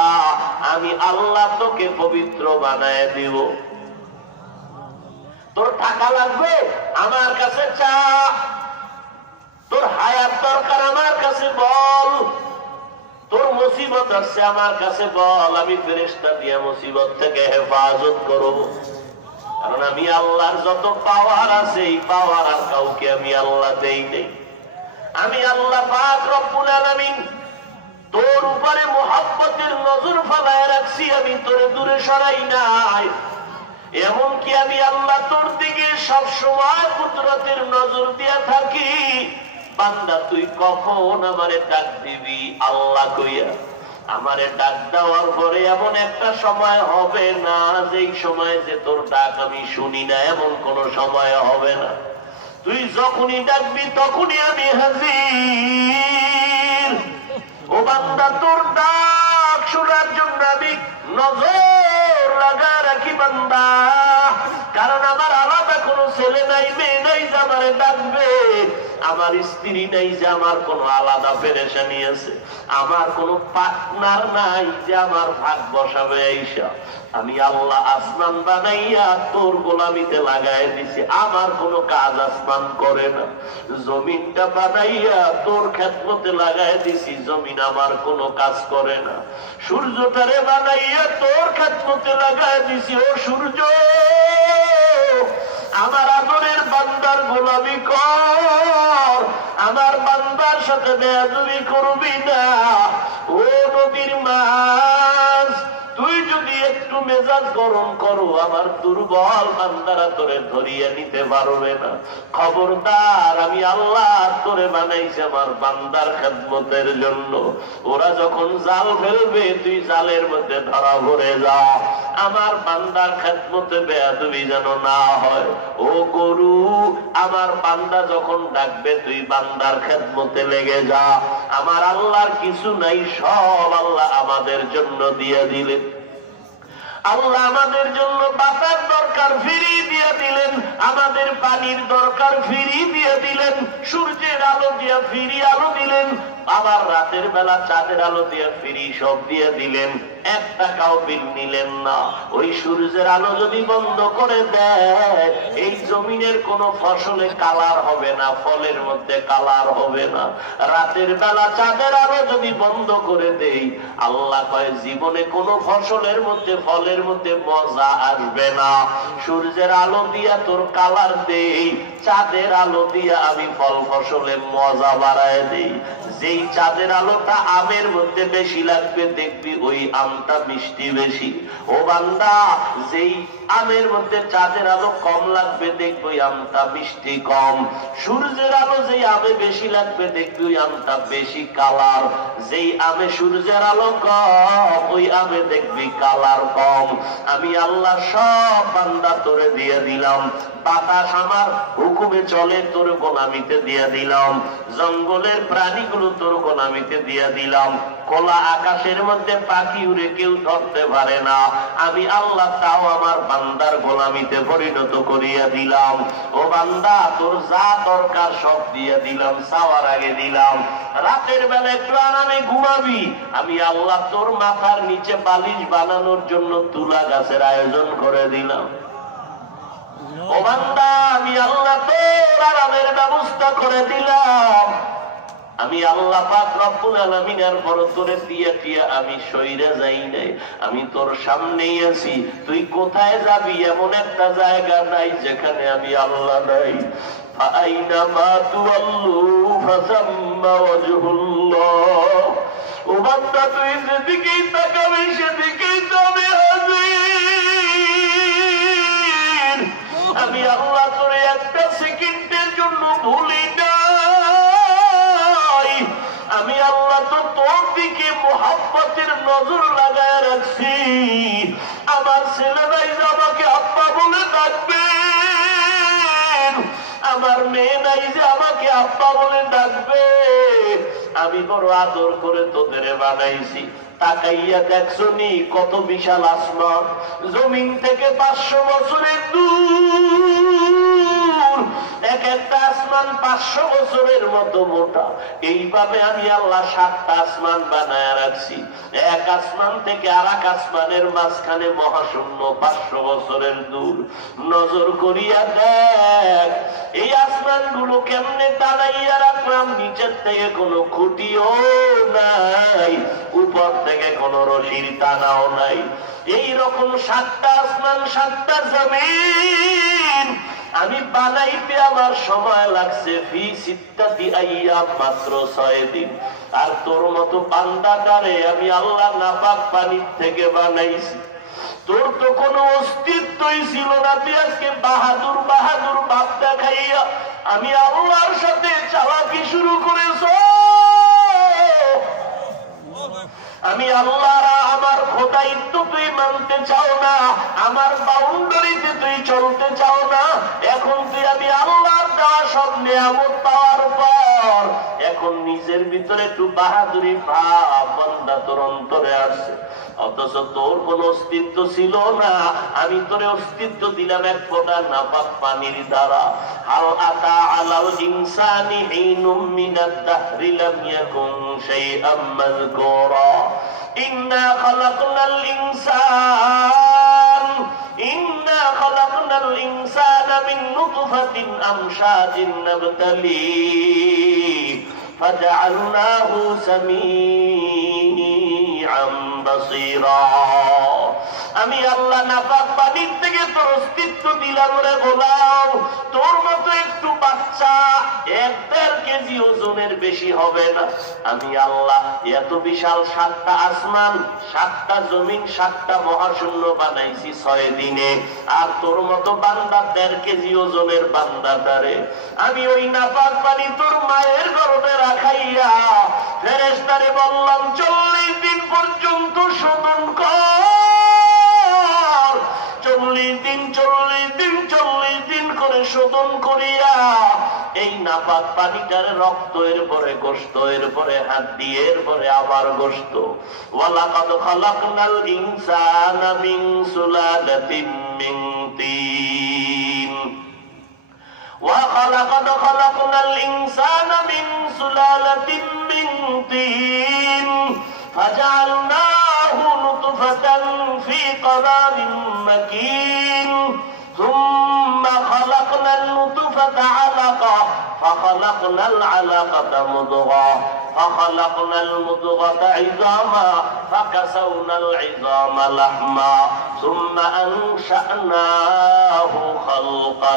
আমি আল্লাহ তোকে পবিত্র বানায় দিব। তোর টাকা লাগবে আমার কাছে চা, তোর হায়াত দরকার আমার কাছে বল, তোর মুসিবত আসছে আমার কাছে বল, আমি ফেরেশতা দিয়ে মুসিবত থেকে হেফাজত করব। কারণ আমি আল্লাহর যত পাওয়ার আছে, এই পাওয়ার আর কাউকে আমি আল্লাহ দেই নেই। আমি আল্লাহ পাক রব্বুল আলামিন তোর উপরে মুহাব্বতের নজর ফেলায় রাখছি, আমি তোরে দূরে সরাই নাই। এমনকি আমি আল্লাহ তোর দিকে সব সময় কুদরতের নজর দিয়া থাকি। বান্দা তুই কখন আমারে ডাক দিবি আল্লাহ কইয়া, আমারে ডাক দেওয়ার পরে এমন একটা সময় হবে না যেই সময় যে তোর ডাক আমি শুনি না, এমন কোন সময় হবে না। তুই যখনই ডাকবি তখনই আমি হাজির। ও বান্দা, তোর ডাক শোনার জন্য আমি নজর লাগা রাখি বান্দা। কারণ আমার আলাদা কোনো ছেলে নাই, মেয়ে নাই যে আমারে ডাকবে, আমার স্ত্রী নাই যে আমার কোনো আলাদা পেরেশানি আছে, আমার কোনো পার্টনার নাই যে আমার ভাগ বসাবে। এইসা আমি আল্লাহ আসমান বানাইয়া তোর গোলামিতে লাগাই দিছি, আমার কোনো কাজ আসমান করে না। জমিনটা বানাইয়া তোর খেদমতে লাগাই দিছি, জমিন আমার কোনো কাজ করে না। সূর্যটারে বানাইয়া তোর খেদমতে লাগাই দিছি, ও সূর্য আমার আদরের বান্দার গোলামি কর, আমার বান্দার সাথে বেয়াদবি করবি না। ও নবীর মাছ, তুই যদি একটু মেজাজ গরম করো, আমার দুর্বল বান্দারা তোরে ধরিয়ে নিতে পারবে না। খবরদার, আমি আল্লাহ তোরে বানাইছি আমার বান্দার খেদমতের জন্য। ওরা যখন জাল ফেলবে তুই জালের মধ্যে ধরা পড়ে যা, আমার বান্দার খেদমতে বেয়াদবি যেন না হয়। ও গরু, আমার বান্দা যখন ডাকবে তুই বান্দার খেদমতে লেগে যা। আমার আল্লাহর কিছু নাই, সব আল্লাহ আমাদের জন্য দিয়ে দিলেন। আল্লাহ আমাদের জন্য বাতার দরকার ফিরিয়ে দিয়ে দিলেন, আমাদের পানির দরকার ফিরিয়ে দিয়ে দিলেন, সূর্যের আলো দিয়ে ফিরি আলো দিলেন, আবার রাতের বেলা চাঁদের আলো দিয়ে ফিরি সব দিয়ে দিলেন। 1 টাকাও বিল নিলেন না। ওই সূর্যের আলো যদি বন্ধ করে দেয়, এই জমিনের কোন ফসলে কালার হবে না, ফলের মধ্যে কালার হবে না। রাতের বেলা চাঁদের আলো যদি বন্ধ করে দেই, আল্লাহ কয় জীবনে কোন ফসলের মধ্যে ফলের মধ্যে মজা আসবে না। সূর্যের আলো দিয়া তোর কালার দেই, চাঁদের আলো দিয়া আমি ফল ফসলে মজা বাড়ায় দেই। যেই চাঁদের আলোটা আমের মধ্যে বেশি লাগবে, দেখবি ওই আমটা মিষ্টি বেশি। ও বান্দা, যেই আমের মধ্যে চাঁদের আলো কম লাগবে, দেখবি ওই আমটা মিষ্টি কম। সূর্যের আলো যেই আমে বেশি লাগবে, দেখবি ওই আমটা বেশি কালার। যেই আমে সূর্যের আলো কম, ওই আমে দেখবি কালার কম। আমি আল্লাহ সব বান্দা তোরে দিয়ে দিলাম। বাতাস আমার হুকুমে চলে, তোর গোলামিতে দিয়ে দিলাম। জঙ্গলের প্রাণীগুলো তোর গোলামিতে দিয়ে দিলাম। খোলা আকাশের মধ্যে পাখি উড়ে কেউ ধরতে পারে না, আমি আল্লাহ তাও আমার বান্দার গোলামিতে পরিণত করিয়া দিলাম। ও বান্দা, তোর যা দরকার সব দিয়ে দিলাম, চাওয়ার আগে দিলাম। রাতের বেলা একটু আরামে ঘুমাবি, আমি আল্লাহ তোর মাথার নিচে বালিশ বানানোর জন্য তুলা গাছের আয়োজন করে দিলাম। ও বান্দা, আমি আল্লাহ তোর আরামের ব্যবস্থা করে দিলাম। আমি আল্লাহ পাক রব্বুল আলামিনের বরকতে দিয়া দিয়া আমি সইরে যাই নাই, আমি তোর সামনেই আছি। তুই কোথায় যাবি এমন একটা জায়গা নাই যেখানে আমি আল্লাহ নাই। ফাআইনামা তুওয়াল্লু ফাসাম্মা ওয়াজহুল্লাহ। ও বান্দা, তুই যেদিকেই তাকাবি সেদিকেই যাবে হাজির। আমি আল্লাহ তোরে একটা সেকেন্ডের জন্য ভুলি না। আমি আল্লাহ তো তোর দিকে মোহাব্বতের নজর লাগায় রাখছি। আমার ছেলেরাই যে আমাকে আব্বা বলে ডাকবে, আমার মেয়ে নাই যে আমাকে আব্বা বলে ডাকবে। আমি বড় আদর করে তোদের বানাইছি। তাকাইয়া দেখছো নি কত বিশাল আসমান, জমিন থেকে 500 বছরের দূর। এক একটা আসমান 500 বছরের মতো মোটা। এইভাবে আমি আল্লাহ 7টা আসমান বানায় রাখছি। এক আসমান থেকে আর এক আসমানের মাঝখানে মহাশূন্য 500 বছরের দূর। নজর করিয়া দেখ এই আসমান গুলো কেমনে টানাইয়া রাখলাম। নিচের থেকে কোনো খুঁটিও নাই, উপর থেকে কোনো রশির টানাও নাই। এইরকম 7টা আসমান 7টা জমিন আমি বানাইতে আমার সময় লাগছে ফি সিত্তাতি আইয়াম, মাত্র 6 দিন। আর তোর মতো বান্দাটারে আমি আল্লাহ নাপাক পানির থেকে বানাইছি। তোর তো কোনো অস্তিত্বই ছিল না, তুই আজকে বাহাদুর বাহাদুর ভাব দেখাইয়া আমি আল্লাহর সাথে চালাকি শুরু করেছ। আমি আল্লাহ আমার খোদাইত্ব তুই মানতে চাও না, আমার বাউন্ডারিতে তুই চলতে চাও না। এখন তুই আমি আল্লাহর দেওয়া সব নিয়ামত পাওয়ার পর এখন নিজের ভিতরে একটু বাহাদুরি ভাব বান্দা তোর অন্তরে আসছে, অথচ তোর কোন অস্তিত্ব ছিল না। আমি তোরে অস্তিত্ব দিলাম এক ফোঁটা নাপাক পানির দ্বারা। হাল আতা আলাল ইনসানি হিনুম মিনাদ দাহরি লাম ইয়াকুন শাইআম মাযকুরা ইন্না খালাকনাল ইনসানা মিন নুতফাতিন আমশাজিন নাবতালিহি ফাজআলনাহু সামিআম বাসীরা। আমি আল্লাহ নাপাক পানির থেকে তোর অস্তিত্ব দিলাম রে গোলাম। তোর মতো একটু বাচ্চা 1-1.5 কেজি ওজনের বেশি হবে না। আমি আল্লাহ এত বিশাল 7টা আসমান, 7টা জমিন, 7টা মহাশূন্য বানাইছি 6 দিনে। আর তোর মতো বান্দা 1.5 কেজি ওজনের বান্দাটারে আমি ওই নাপাক পানি তোর মায়ের গর্ভে রাখাইয়া ফেরেশতারে বললাম 40 দিন পর্যন্ত শোধন কর। 40 দিন করে শোধন করিয়া এই নাপাক পানিটার রক্ত, এর পরে গোশত, এর পরে হাড্ডি, এর পরে আবার গোশত। ওয়ালাকাদ খালাকনাল ইনসানা মিন সুলালাতিন মিন তিন وَلَقَدْ خَلَقْنَا الْإِنسَانَ مِنْ سُلَالَةٍ مِنْ طِينٍ فَجَعَلْنَاهُ نُطْفَةً فِي قَرَارٍ مَكِينٍ ثُمَّ خَلَقْنَا النُّطْفَةَ عَلَقَةً فَخَلَقْنَا الْعَلَقَةَ مُضْغَةً فَخَلَقْنَا الْمُضْغَةَ عِظَامًا فَكَسَوْنَا الْعِظَامَ لَحْمًا ثُمَّ أَنشَأْنَاهُ خَلْقًا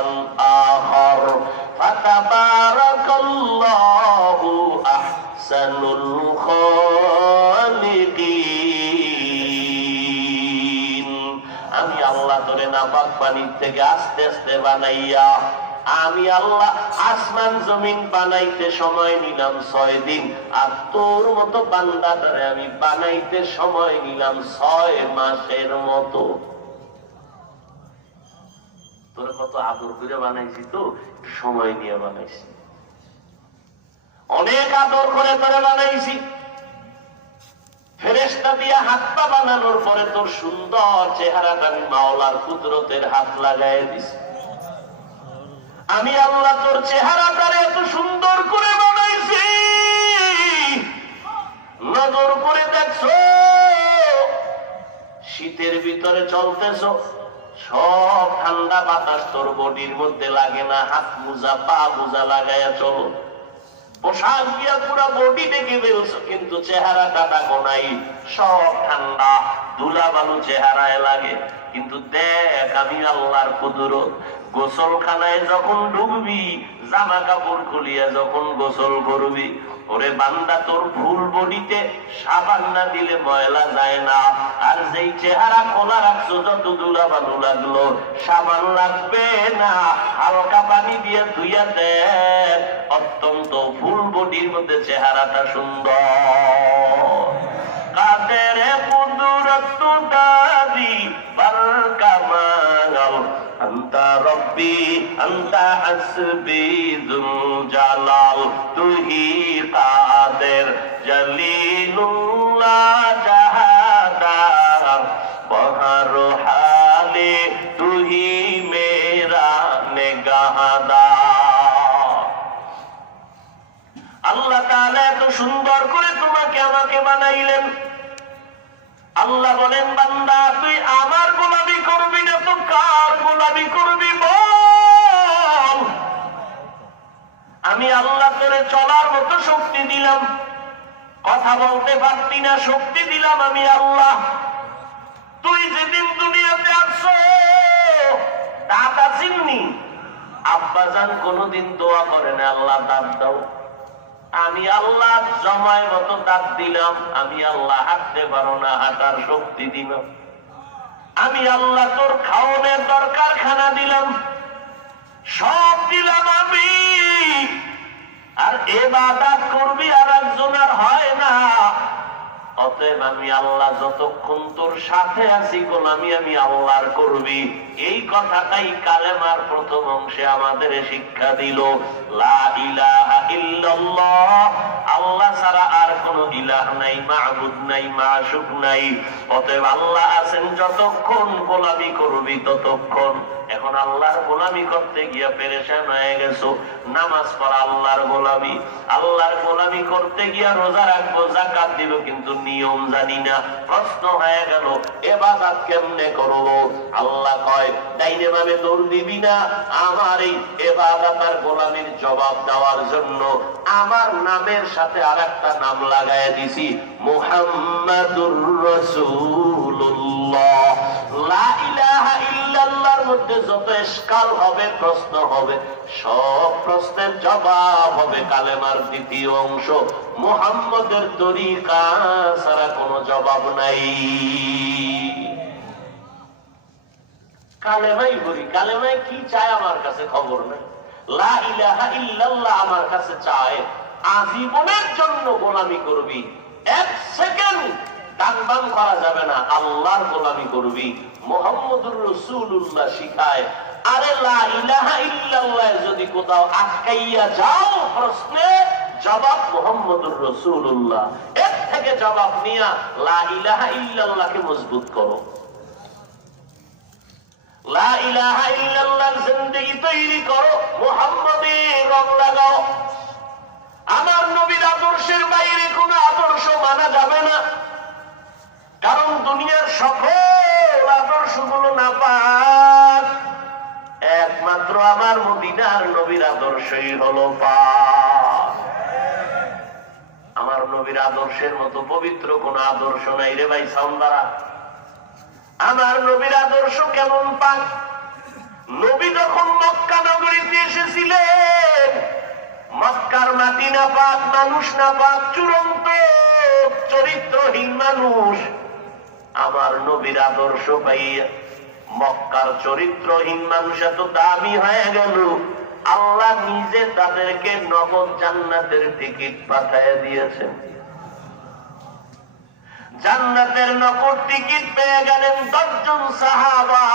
آخَرَ فَتَبَارَكَ اللَّهُ أَحْسَنُ الْخَالِقِينَ। আমি আল্লাহ তোরে নাপাক পানির থেকে আস্তে আস্তে বানাইয়া আমি আল্লাহ আসমান জমিন বানাইতে সময় নিলাম 6 দিন। আর তোর মতো বান্দাটারে আমি বানাইতে সময় নিলাম 6 মাসের মতো। তোর কত আদর করে বানাইছি, তো সময় নিয়ে বানাইছি, অনেক আদর করে তোরে বানাইছি। ফেরেশতা দিয়া হাত পা বানানোর পরে তোর সুন্দর চেহারাটা আমি মাওলার কুদরতের হাত লাগাই দিছি। আমি আল্লাহ তোর চেহারাটারে এত সুন্দর করে বানাইছি, নজর করে দেখছো, শীতের ভিতরে চলতেছ, সব ঠান্ডা বাতাস তোর বডির মধ্যে লাগে না। হাত মোজা পা মোজা লাগাইয়া চলো, পোশাক দিয়া পুরা বডি ডেকে ফেলছো, কিন্তু চেহারাটা ডাকো নাই, সব ঠান্ডা ধুলা বালু চেহারায় লাগে। কিন্তু দেখ আমি আল্লাহর কুদরত, গোসলখানায় যখন ঢুকবি, জামা কাপড় খুলিয়া যখন গোসল করবি, ওরে বান্দা তোর ফুল বডিতে সাবান না দিলে ময়লা যায় না। আর যেই চেহারা খোলা রাখছো, যত ধুলা বালু লাগলো সাবান লাগবে না, হালকা পানি দিয়ে ধুইয়া দেখ, অত্যন্ত ফুল বডির মধ্যে চেহারাটা সুন্দর। কাদের কুদরত দাদি বারকামাল আন্তা রব্বি আন্তা হাসবি যুল জালাল তুহি কাদের জলিলুল্লাহ জাহাদার বহর হালে তুহি মেরা নেগাহদার। আল্লাহ তাআলা এত সুন্দর করে তোমাকে আমাকে বানাইলেন। আল্লাহ বলেন, বান্দা তুই আমার গোলামি করবি না তো কার গোলামি করবি বল। আমি আল্লাহ তোরে চলার মতো শক্তি দিলাম, কথা বলতে পারতি না, শক্তি দিলাম আমি আল্লাহ। তুই যেদিন দুনিয়াতে আসছো, দাঁত চিননি, আব্বাজান কোনদিন দোয়া করে না আল্লাহ দাঁত দাও। আমি আল্লাহ জমায় মতো দাঁত দিলাম, আমি আল্লাহ হাঁটতে পারো না, হাঁটার শক্তি দিলাম। আমি আল্লাহ তোর খাওয়ানোর দরকার খানা দিলাম, সব দিলাম আমি। আর ইবাদত করবি আর একজন আর হয় না। অতএব আমি আল্লাহ যতক্ষণ তোর সাথে আছি গোলামি আমি আল্লাহর করবি, এই কথাটাই কালেমার প্রথম অংশে আমাদের শিক্ষা দিল। লা ইলাহা ইল্লাল্লাহ, আল্লাহ ছাড়া আর কোন ইলাহ নাই, মাবুদ নাই, মাশুক নাই। অতএব আল্লাহ আছেন যতক্ষণ গোলামি করবি ততক্ষণ। এখন আল্লাহর গোলামি করতে গিয়া পেরেশান হয়ে গেছো, নামাজ পড়া আল্লাহর গোলামি, আল্লাহর গোলামি করতে গিয়া রোজা রাখবো, যাকাত দিব, কিন্তু নিয়ম জানি না। প্রশ্ন হয়ে গেল ইবাদত কেমনে করব? আল্লাহ কয় ডাইনে বামে দৌড় দিবি না, আমার এই ইবাদত আর গোলামির জবাব দেওয়ার জন্য আমার নামের সাথে আরেকটা নাম লাগায় দিছি, মুহাম্মাদুর রাসূলুল্লাহ। লা ইলাহা ইল্লাল্লাহর মধ্যে যত ইশকাল হবে, প্রশ্ন হবে, সব প্রশ্নের জবাব হবে কালেমার দ্বিতীয় অংশ, মুহাম্মদের তরিকা ছাড়া কোনো জবাব নাই। কালেমাই বলি, কালেমায় কি চায় আমার কাছে খবর নাই। লা ইলাহা ইল্লাল্লাহ আমার কাছে চায় আজীবনের জন্য গোলামি করবি, এক সেকেন্ড ডান বাম করা যাবে না, আল্লাহর গোলামি করবি। মুহাম্মদুর রাসূলুল্লাহ শিখায়। আরে লা ইলাহা ইল্লাল্লাহ যদি কোথাও আটকাইয়া যাও, প্রশ্নে জবাব মুহাম্মদুর রাসূলুল্লাহ। এর থেকে জবাব নিয়া লা ইলাহা ইল্লাল্লাহকে মজবুত করো, লা ইলাহা ইল্লাল্লাহর জিন্দেগি তৈরি করো, মুহাম্মদের রং লাগাও। আমার নবীর আদর্শের বাইরে কোনো আদর্শ মানা যাবে না, কারণ দুনিয়ার সকল আদর্শগুলো নাপাক, একমাত্র আমার মদিনার নবীর আদর্শই হলো পাক। আমার নবীর আদর্শের মতো পবিত্র কোন আদর্শ নাই রে ভাই সাউন্দারা। আমার নবীর আদর্শ কেমন পাক? নবী যখন মক্কা নগরীতে এসেছিলেন, মক্কার মাটি না পাক, মানুষ না পাক, চূড়ান্ত চরিত্রহীন মানুষ। আমার নবীর আদর্শ পাইয়া মক্কার চরিত্রহীন মানুষ এত দামি হয়ে গেল, আল্লাহ নিজে তাদেরকে নগদ জান্নাতের টিকিট পাঠিয়ে দিয়েছেন। জান্নাতের নগদ টিকিট পেয়ে গেলেন 10 জন সাহাবা।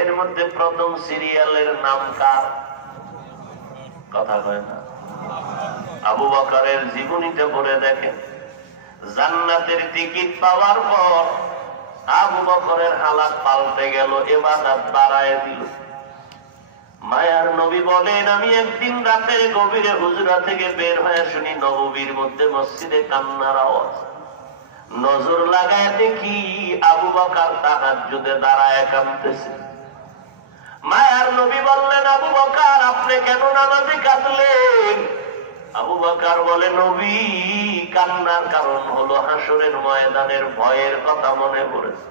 এর মধ্যে প্রথম সিরিয়ালের নাম কার? কথা কয় না। আবু বকরের জীবনীতে পড়ে দেখেন, জান্নাতের টিকিট পাওয়ার পর আবু বকরের হালাত পাল্টে গেল, ইবাদত বাড়ায় দিল। মায়ার নবী বলেন, আমি একদিন রাতের গভীরে হুজরা থেকে বের হয়ে শুনি নববীর মধ্যে মসজিদে কান্নার আওয়াজ। নজর লাগায় দেখি আবু বকর তাহাজ্জুদে দাঁড়ায় কাঁদতেছে। মায়ার নবী বললেন, আবু বকর আপনি কেন নামাজে কাঁদলেন? আবু বকর বলে, নবী কান্নার কারণ হলো হাসরের ময়দানের ভয়ের কথা মনে পড়েছে।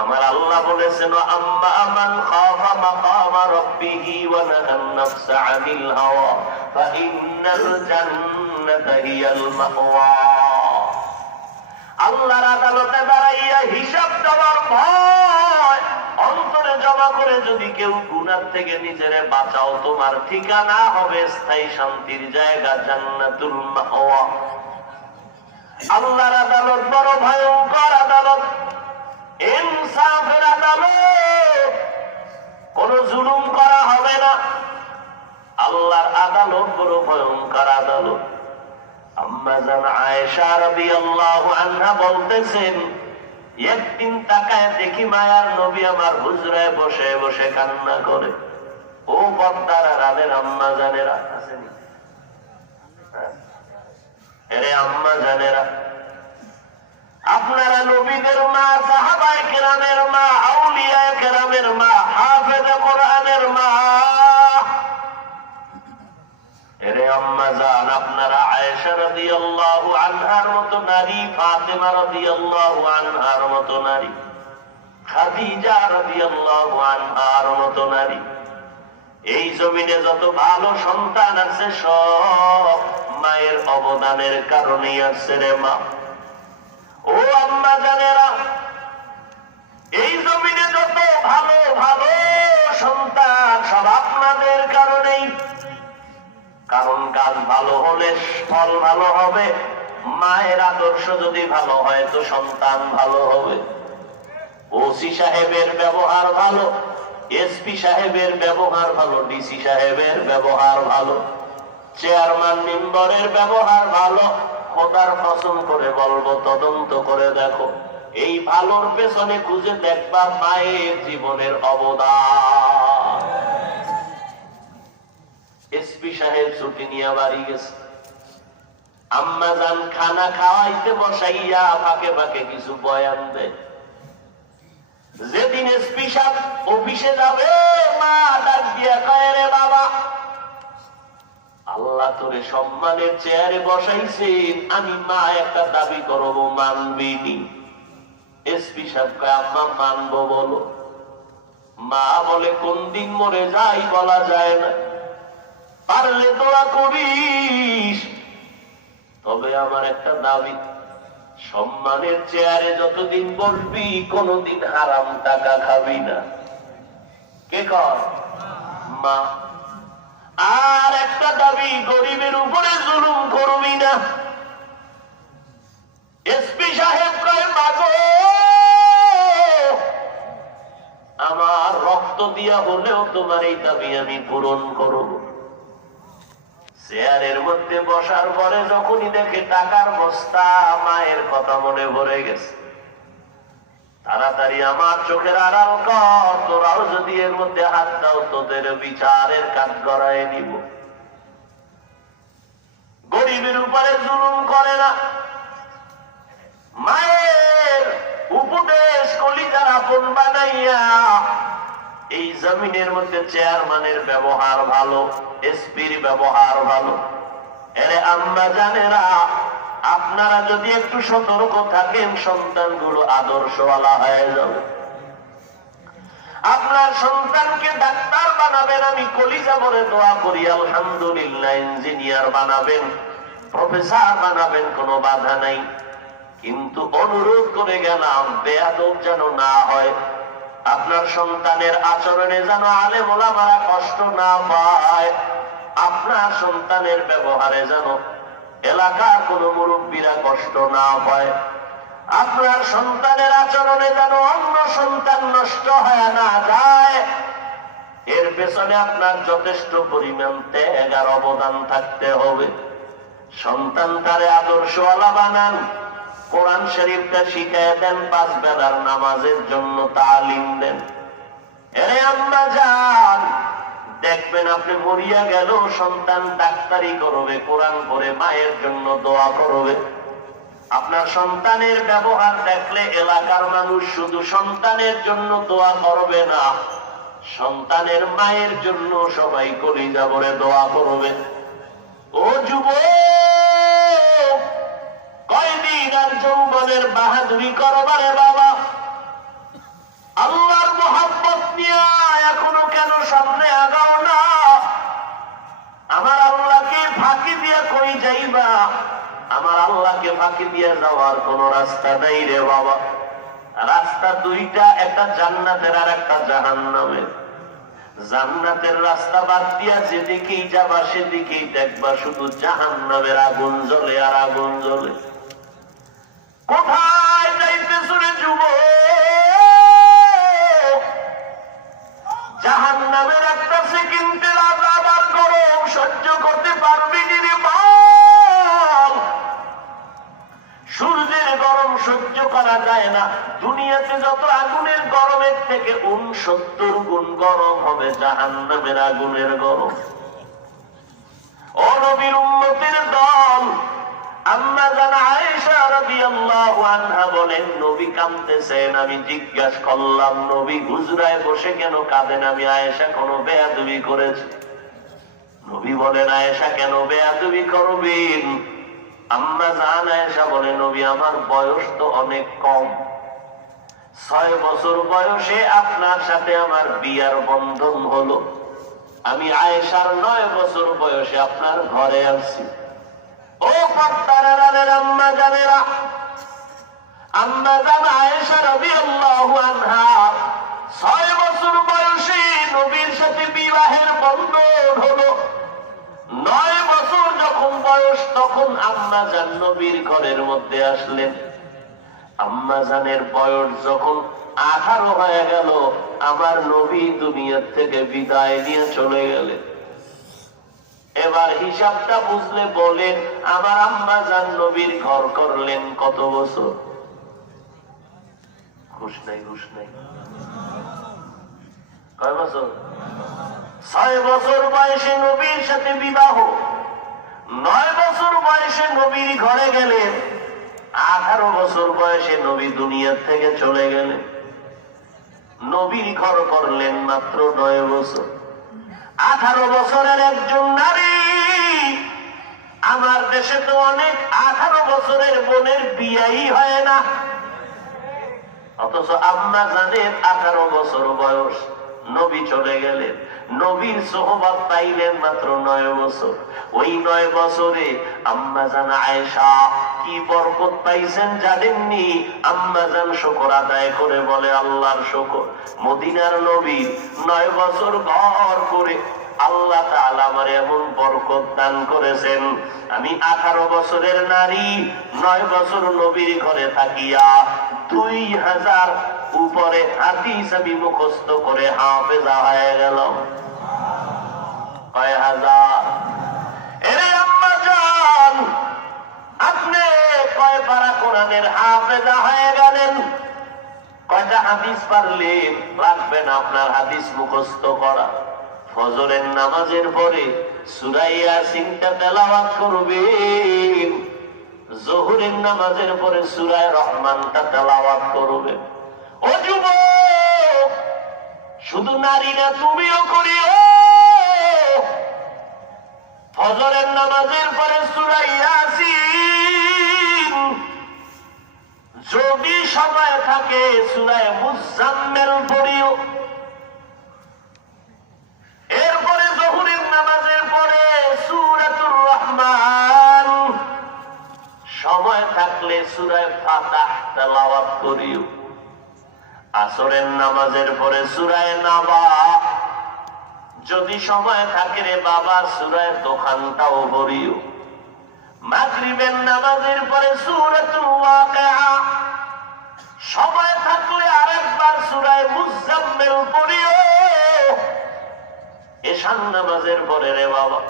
আমার আল্লাহ বলেছেন, আম্মা মান খাফা মাকামা রাব্বিহি ওয়া নাহান নাফসা আনিল হাওয়া ফাইন্নাল জান্নাতা হিয়াল মাওয়া। আল্লাহর আদালতে দাঁড়াইয়া হিসাব দেওয়ার ভয় অন্তরে জমা করে যদি কেউ গুনাহ থেকে নিজেরে বাঁচাও, তোমার ঠিকানা হবে স্থায়ী শান্তির জায়গা, জান্নাতুল মাওয়া। আল্লাহর আদালত বড় ভয়ঙ্কর আদালত, ইনসাফের আদালত, কোন জুলুম করা হবে না। আল্লাহর আদালত বড় ভয়ঙ্কর আদালত। আম্মা জান আয়েশা রাদিয়াল্লাহু আনহা বলতেছেন, একদিন তাকায় দেখি মায়ার নবী আমার হুজরায় বসে বসে কান্না করে। ও পর্দার আড়ালের আম্মা জানেরা আছেন, এরে আম্মা জানেরা, আপনারা নবীদের মা, সাহাবায়ে কেরামের মা, আউলিয়ায়ে কেরামের মা, হাফেজে কোরআনের মা। এরে আম্মা জান, আপনারা আয়েশা রাদিয়াল্লাহু আনহার মতো নারী, ফাতেমা রাদিয়াল্লাহু আনহার মতো নারী, খাদিজা রাদিয়াল্লাহু আনহার মতো নারী। এই জমিনে যত ভালো সন্তান আছে সব মায়ের অবদানের কারণেই আছে রে মা। ও আম্মা জানেরা, এই জমিনে যত ভালো ভালো সন্তান সব আপনাদের কারণেই। কারণ গাছ ভালো হলে ফল ভালো হবে, মায়ের আদর্শ যদি ভালো হয় তো সন্তান ভালো হবে। ওসি সাহেবের ব্যবহার ভালো, এসপি সাহেবের ব্যবহার ভালো, ডিসি সাহেবের ব্যবহার ভালো, চেয়ারম্যান মেম্বারের ব্যবহার ভালো। খোদার কসম করে বলবো, তদন্ত করে দেখো, এই ভালোর পেছনে খুঁজে দেখবা মায়ের জীবনের অবদান। এসপি সাহেব ছুটি নিয়ে বাড়ি গেছে, আম্মা জান খানা খাওয়াইতে বসাইয়া ফাঁকে ফাঁকে কিছু বয়ান দেয়। যেদিন এসপি সাহেব অফিসে যাবে, মা ডাক দিয়া কয়, রে বাবা, আল্লাহ তোরে সম্মানের চেয়ারে বসাইছেন, আমি মা একটা দাবি করবো, মানবিনি? এসপি সাহেব কয়, আম্মা মানবো, বলো। মা বলে, কোন দিন মরে যাই বলা যায় না, পারলে দোয়া করিস, তবে আমার একটা দাবি, সম্মানের চেয়ারে যতদিন বসবি কোনদিন হারাম টাকা খাবি না। কে কর? মা। আর একটা দাবি, গরিবের উপরে জুলুম করবি না। এসপি সাহেব কয়, মাগো, আমার রক্ত দিয়া হলেও তোমার এই দাবি আমি পূরণ করব। চেয়ারের মধ্যে বসার পরে যখনই দেখে টাকার বস্তা, মায়ের কথা মনে ভরে গেছে। তাড়াতাড়ি আমার চোখের আড়াল কর, তোরাও যদি এর মধ্যে হাত দাও তোদের বিচারের কাজ গড়ায় নিব। গরিবের উপরে জুলুম করে না, মায়ের উপদেশ কলিজার আপন বানাইয়া এই জমিনের মধ্যে চেয়ারম্যানের ব্যবহার ভালো, এসপির ব্যবহার ভালো। এরে আম্মা জানেরা, আপনারা যদি একটু সতর্ক থাকেন, সন্তানগুলো আদর্শওয়ালা হয়ে যাবে। আপনার সন্তানকে ডাক্তার বানাবেন, আমি কলিজা ভরে দোয়া করি, আলহামদুলিল্লাহ। ইঞ্জিনিয়ার বানাবেন, প্রফেসর বানাবেন, কোনো বাধা নাই। কিন্তু অনুরোধ করে গেলাম, বেয়াদব যেন না হয়। আপনার সন্তানের আচরণে যেন আলেম ওলামারা কষ্ট না পায়। আপনার সন্তানের ব্যবহারে যেন এলাকার কোন মুরব্বীরা কষ্ট না পায়। আপনার সন্তানের আচরণে যেন অন্য সন্তান নষ্ট হয়ে না যায়। এর পেছনে আপনার যথেষ্ট পরিমাণ ত্যাগ আর অবদান থাকতে হবে। সন্তানটারে আদর্শওয়ালা বানান, কোরআন শরীফটা শিখায় দেন, 5 বেলার নামাজের জন্য তালিম দেন। এরে আম্মা জান, দেখবেন আপনি মরিয়া গেল, সন্তান ডাক্তারি করবে, কোরআন পড়ে মায়ের জন্য দোয়া করবে। আপনার সন্তানের ব্যবহার দেখলে এলাকার মানুষ শুধু সন্তানের জন্য দোয়া করবে না, সন্তানের মায়ের জন্য সবাই কলিজা ভরে দোয়া করবে। ও যুবক, কয়দিন আর যৌবনের বাহাদুরি করবারে বাবা? আল্লাহর মোহাব্বত নিয়ে এখনো কেন সামনে আগাও না? আমার আল্লাহকে ফাঁকি দিয়ে কই যাইবা? আমার আল্লাহকে ফাঁকি দিয়ে যাওয়ার কোন রাস্তা নেই রে বাবা। রাস্তা দুইটা, একটা জান্নাতের আর একটা জাহান্নামের। জান্নাতের রাস্তা বাদ দিয়া যেদিকেই যাবা সেদিকেই দেখবা শুধু জাহান্নামের আগুন জ্বলে আর আগুন জ্বলে। কোথায় যাইতেছ রে যুবক? জাহান্নামের একটা সেকেন্ডের আযাব আর গরম সহ্য করতে পারবি রে বাপ? সূর্যের গরম সহ্য করা যায় না। দুনিয়াতে যত আগুনের গরমের থেকে 69 গুণ গরম হবে জাহান্নামের আগুনের গরম। ও নবীর উম্মতের দল, আম্মা জান আয়েশা রাদিয়াল্লাহু আনহা বলেন, নবী কাঁদতেছেন। আমি জিজ্ঞাসা করলাম, নবী হুজরায় বসে কেন কাঁদেন? আমি আয়েশা কোনো বেয়াদবি করেছি? নবী বলেন, আয়েশা কেন বেয়াদবি করবেন? আম্মা জান আয়েশা বলে, নবী আমার বয়স তো অনেক কম, 6 বছর বয়সে আপনার সাথে আমার বিয়ার বন্ধন হলো। আমি আয়েশার 9 বছর বয়সে আপনার ঘরে আসছি। ও পর্দার আম্মা জানেরা, আম্মা জান আয়েশা রাদিয়াল্লাহু আনহা 6 বছর বয়সে নবীর সাথে বিবাহের বন্ধন হলো। 9 বছর যখন যখন বয়স তখন আম্মা জান নবীর ঘরের মধ্যে আসলেন। আম্মা জানের বয়স যখন 18 হয়ে গেল, আমার নবী দুনিয়ার থেকে বিদায় নিয়ে চলে গেলেন। এবার হিসাবটা বুঝলে বলেন, আমার আম্মা জান নবীর ঘর করলেন কত বছর? খুশ নাই, খুশ নাই, কয় বছর? 6 বছর বয়সে নবীর সাথে বিবাহ, 9 বছর বয়সে নবীর ঘরে গেলেন, 18 বছর বয়সে নবী দুনিয়ার থেকে চলে গেলেন। নবীর ঘর করলেন মাত্র 9 বছর। 18 বছরের একজন নারী, আমার দেশে তো অনেক 18 বছরের বোনের বিয়াই হয় না, অথচ আম্মা জানের 18 বছর বয়স, নবী চলে গেলেন, নবীর সোহবত পাইলেন মাত্র 9 বছর। ওই 9 বছরে আম্মা জান আয়েশা কি বরকত পাইছেন জানেননি? আম্মা জান শুকর আদায় করে বলে, আল্লাহর শুকর, মদিনার নবী 9 বছর ঘর করে আল্লাহ তাআলা আমার এমন বরকত দান করেছেন, আমি 18 বছরের নারী 9 বছর নবীর ঘরে থাকিয়া 2000 উপরে হাদিস আমি মুখস্থ করে হাফেজা হয়ে গেল। কয় হাজার? এরে আম্মা জান, আপনি কয় পারা কোরআনের হাফেজা হয়ে গেলেন? কয়টা হাদিস পারলেন? লাগবেন আপনার হাদিস মুখস্থ করা। ফজরের নামাজের পরে সূরা ইয়াসিনটা তেলাওয়াত করবেন, যোহরের নামাজের পরে সূরা রহমানটা তেলাওয়াত করবেন। ও যুবক, শুধু নারী না, তুমিও করিও। ফজরের নামাজের পরে সূরা ইয়াসিন, যদি সময় থাকে সূরা মুজাম্মিল পড়িও। এরপরে যোহরের নামাজের পরে সূরাতুর রহমান, সময় থাকলে সূরা ফাতিহা তেলাওয়াত করিও। আসরের নামাজের পরে সূরা নাবা, যদি সময় থাকে রে বাবা সূরা দোকানটাও পড়িও। মাগরিবের নামাজের পরে সূরাতুল ওয়াকিয়া, সময় থাকলে আরেকবার সূরা মুজাম্মিল পড়িও। এশার নামাজের পরে রে বাবা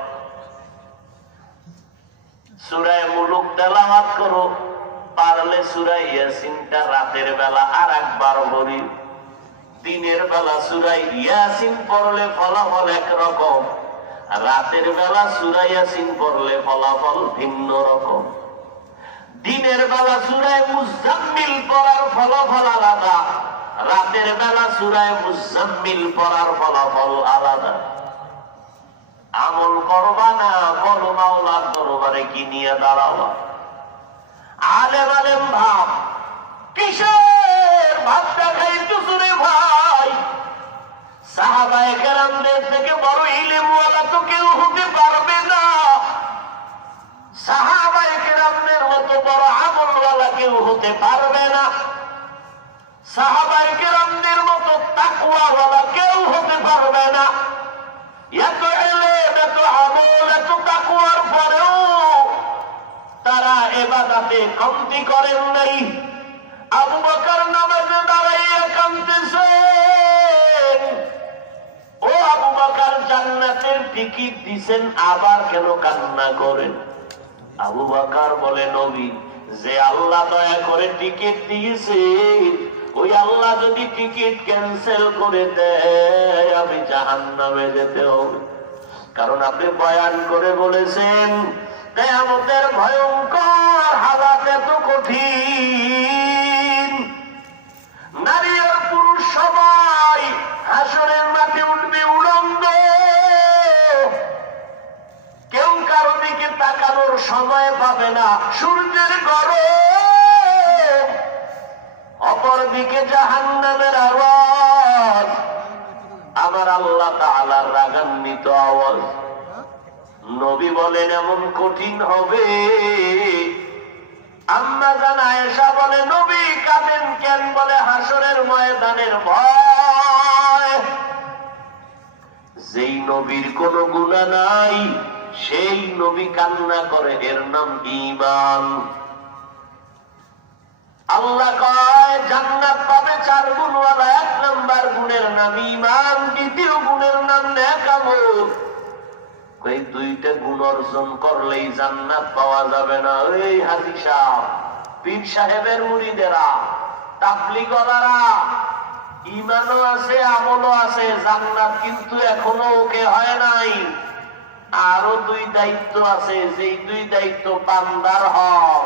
সূরা মুলুক তেলাওয়াত করো, পারলে সূরা ইয়াসিনটা রাতের বেলা আর একবার পড়ি। দিনের বেলা সূরা ইয়াসিন পড়লে ফলাফল একরকম, রাতের বেলা সূরা ইয়াসিন পড়লে ফলাফল ভিন্ন রকম। দিনের বেলা সূরা মুজাম্মিল পড়ার ফলাফল আলাদা, রাতের বেলা সূরা মুজাম্মিল পড়ার ফলাফল আলাদা। আমল করবা না, বলো মাওলার দরবারে কি নিয়ে দাঁড়াবা? আলেম আলেম ভাব, কিসের ভাবটা খাইতেছ রে ভাই? সাহাবায়ে কেরামদের থেকে বড় ইলমওয়ালা তো কেউ হতে পারবে না, সাহাবায়ে কেরামদের মতো বড় আমলওয়ালা কেউ হতে পারবে না, সাহাবায়ে কেরামদের মতো তাকওয়াওয়ালা কেউ হতে পারবে না। এত ইলম, এত আমল, এত তাকওয়ার পরেও তারা ইবাদতে কমতি করেন নাই। আবু বকর নামাজে দাঁড়াইয়া কাঁদতেছেন। ও আবু বকর, জান্নাতের টিকিট দিছেন, আবার কেন কান্না করেন? আবু বকর বলে, নবী, যে আল্লাহ দয়া করে টিকিট দিয়েছে, ওই আল্লাহ যদি টিকিট ক্যান্সেল করে দেয় আমি জাহান্নামে যেতে হবে। কারণ আপনি বয়ান করে বলেছেন কিয়ামতের ভয়ঙ্কর হালাত এত কঠিন, নারী আর পুরুষ সবাই হাসরের মাঠে উঠবে উলঙ্গ, কেউ কারো দিকে তাকানোর সময় পাবে না, সূর্যের গরম, অপরদিকে জাহান্নামের আওয়াজ, আমার আল্লাহ তাআলার রাগান্বিত আওয়াজ। নবী বলেন এমন কঠিন হবে। আম্মা জান আয়েশা বলে, নবী কাঁদেন কেন? বলে, হাসরের ময়দানের ভয়। যেই নবীর কোনো গুনাহ নাই, সেই নবী কান্না করে, এর নাম ঈমান। আল্লাহ কয় জান্নাত পাবে 4 গুণওয়ালা। 1 নাম্বার গুণের নাম ঈমান, দ্বিতীয় গুণের নাম নেক আমল। এই 2টা গুণ অর্জন করলেই জান্নাত পাওয়া যাবে না। এই হাজী সাহেব, পীর সাহেবের মুরিদেরা, তাবলীগওয়ালারা, ঈমানও আছে আমলও আছে, জান্নাত কিন্তু এখনো ওকে হয় নাই। আরো 2 দায়িত্ব আছে, যেই 2 দায়িত্ব বান্দার হক।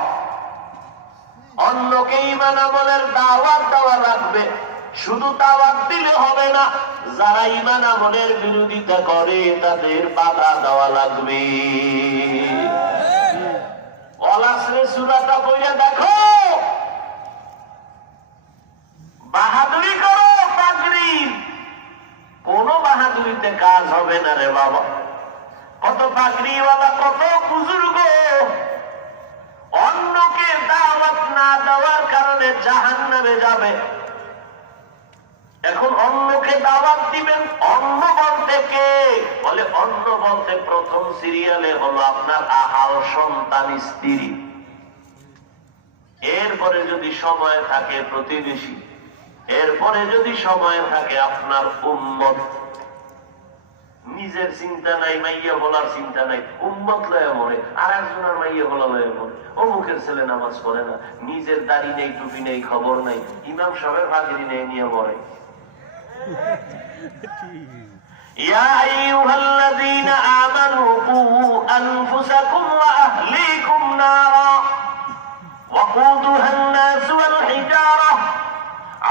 অন্যকে ঈমান আমলের দাওয়াত দেওয়া লাগবে। শুধু দাওয়াত দিলে হবে না, যারা ঈমান আমলের বিরোধিতা করে তাদের বাধা দেওয়া লাগবে। ওয়াল আসরে সূরাটা পড়ে দেখো, বাহাদুরি করো পাগড়ি, কোন বাহাদুরিতে কাজ হবে না রে বাবা। কত পাগড়িওয়ালা, কত বুজুর্গ অন্যকে দাওয়াত না দেওয়ার কারণে জাহান্নামে যাবে। এখন অন্যকে দাওয়াত দিবেন, অন্য বলতে কে? বলে অন্য বলতে প্রথম সিরিয়ালে হলো আপনার আহাল সন্তান, স্ত্রী। এরপরে যদি সময় থাকে প্রতিবেশী, এরপরে যদি সময় থাকে আপনার উম্মত। নিজের চিন্তা নাই, মাইয়া বলার চিন্তা নাই, উম্মত লয়ে মরে, আর একজনের মাইয়া বলা লয়ে মরে। অমুকের ছেলে নামাজ পড়ে না, নিজের দাড়ি নেই, টুপি নেই, খবর নাই, ইমাম সাহেবের পাগড়ি নেই, নিয়ে মরে। ইয়া আইয়ুহাল্লাযীনা আমানু কু আনফুসাকুম ওয়া আহলীকুম নারা ওয়াকুদুহান নাস ওয়াল হিজারা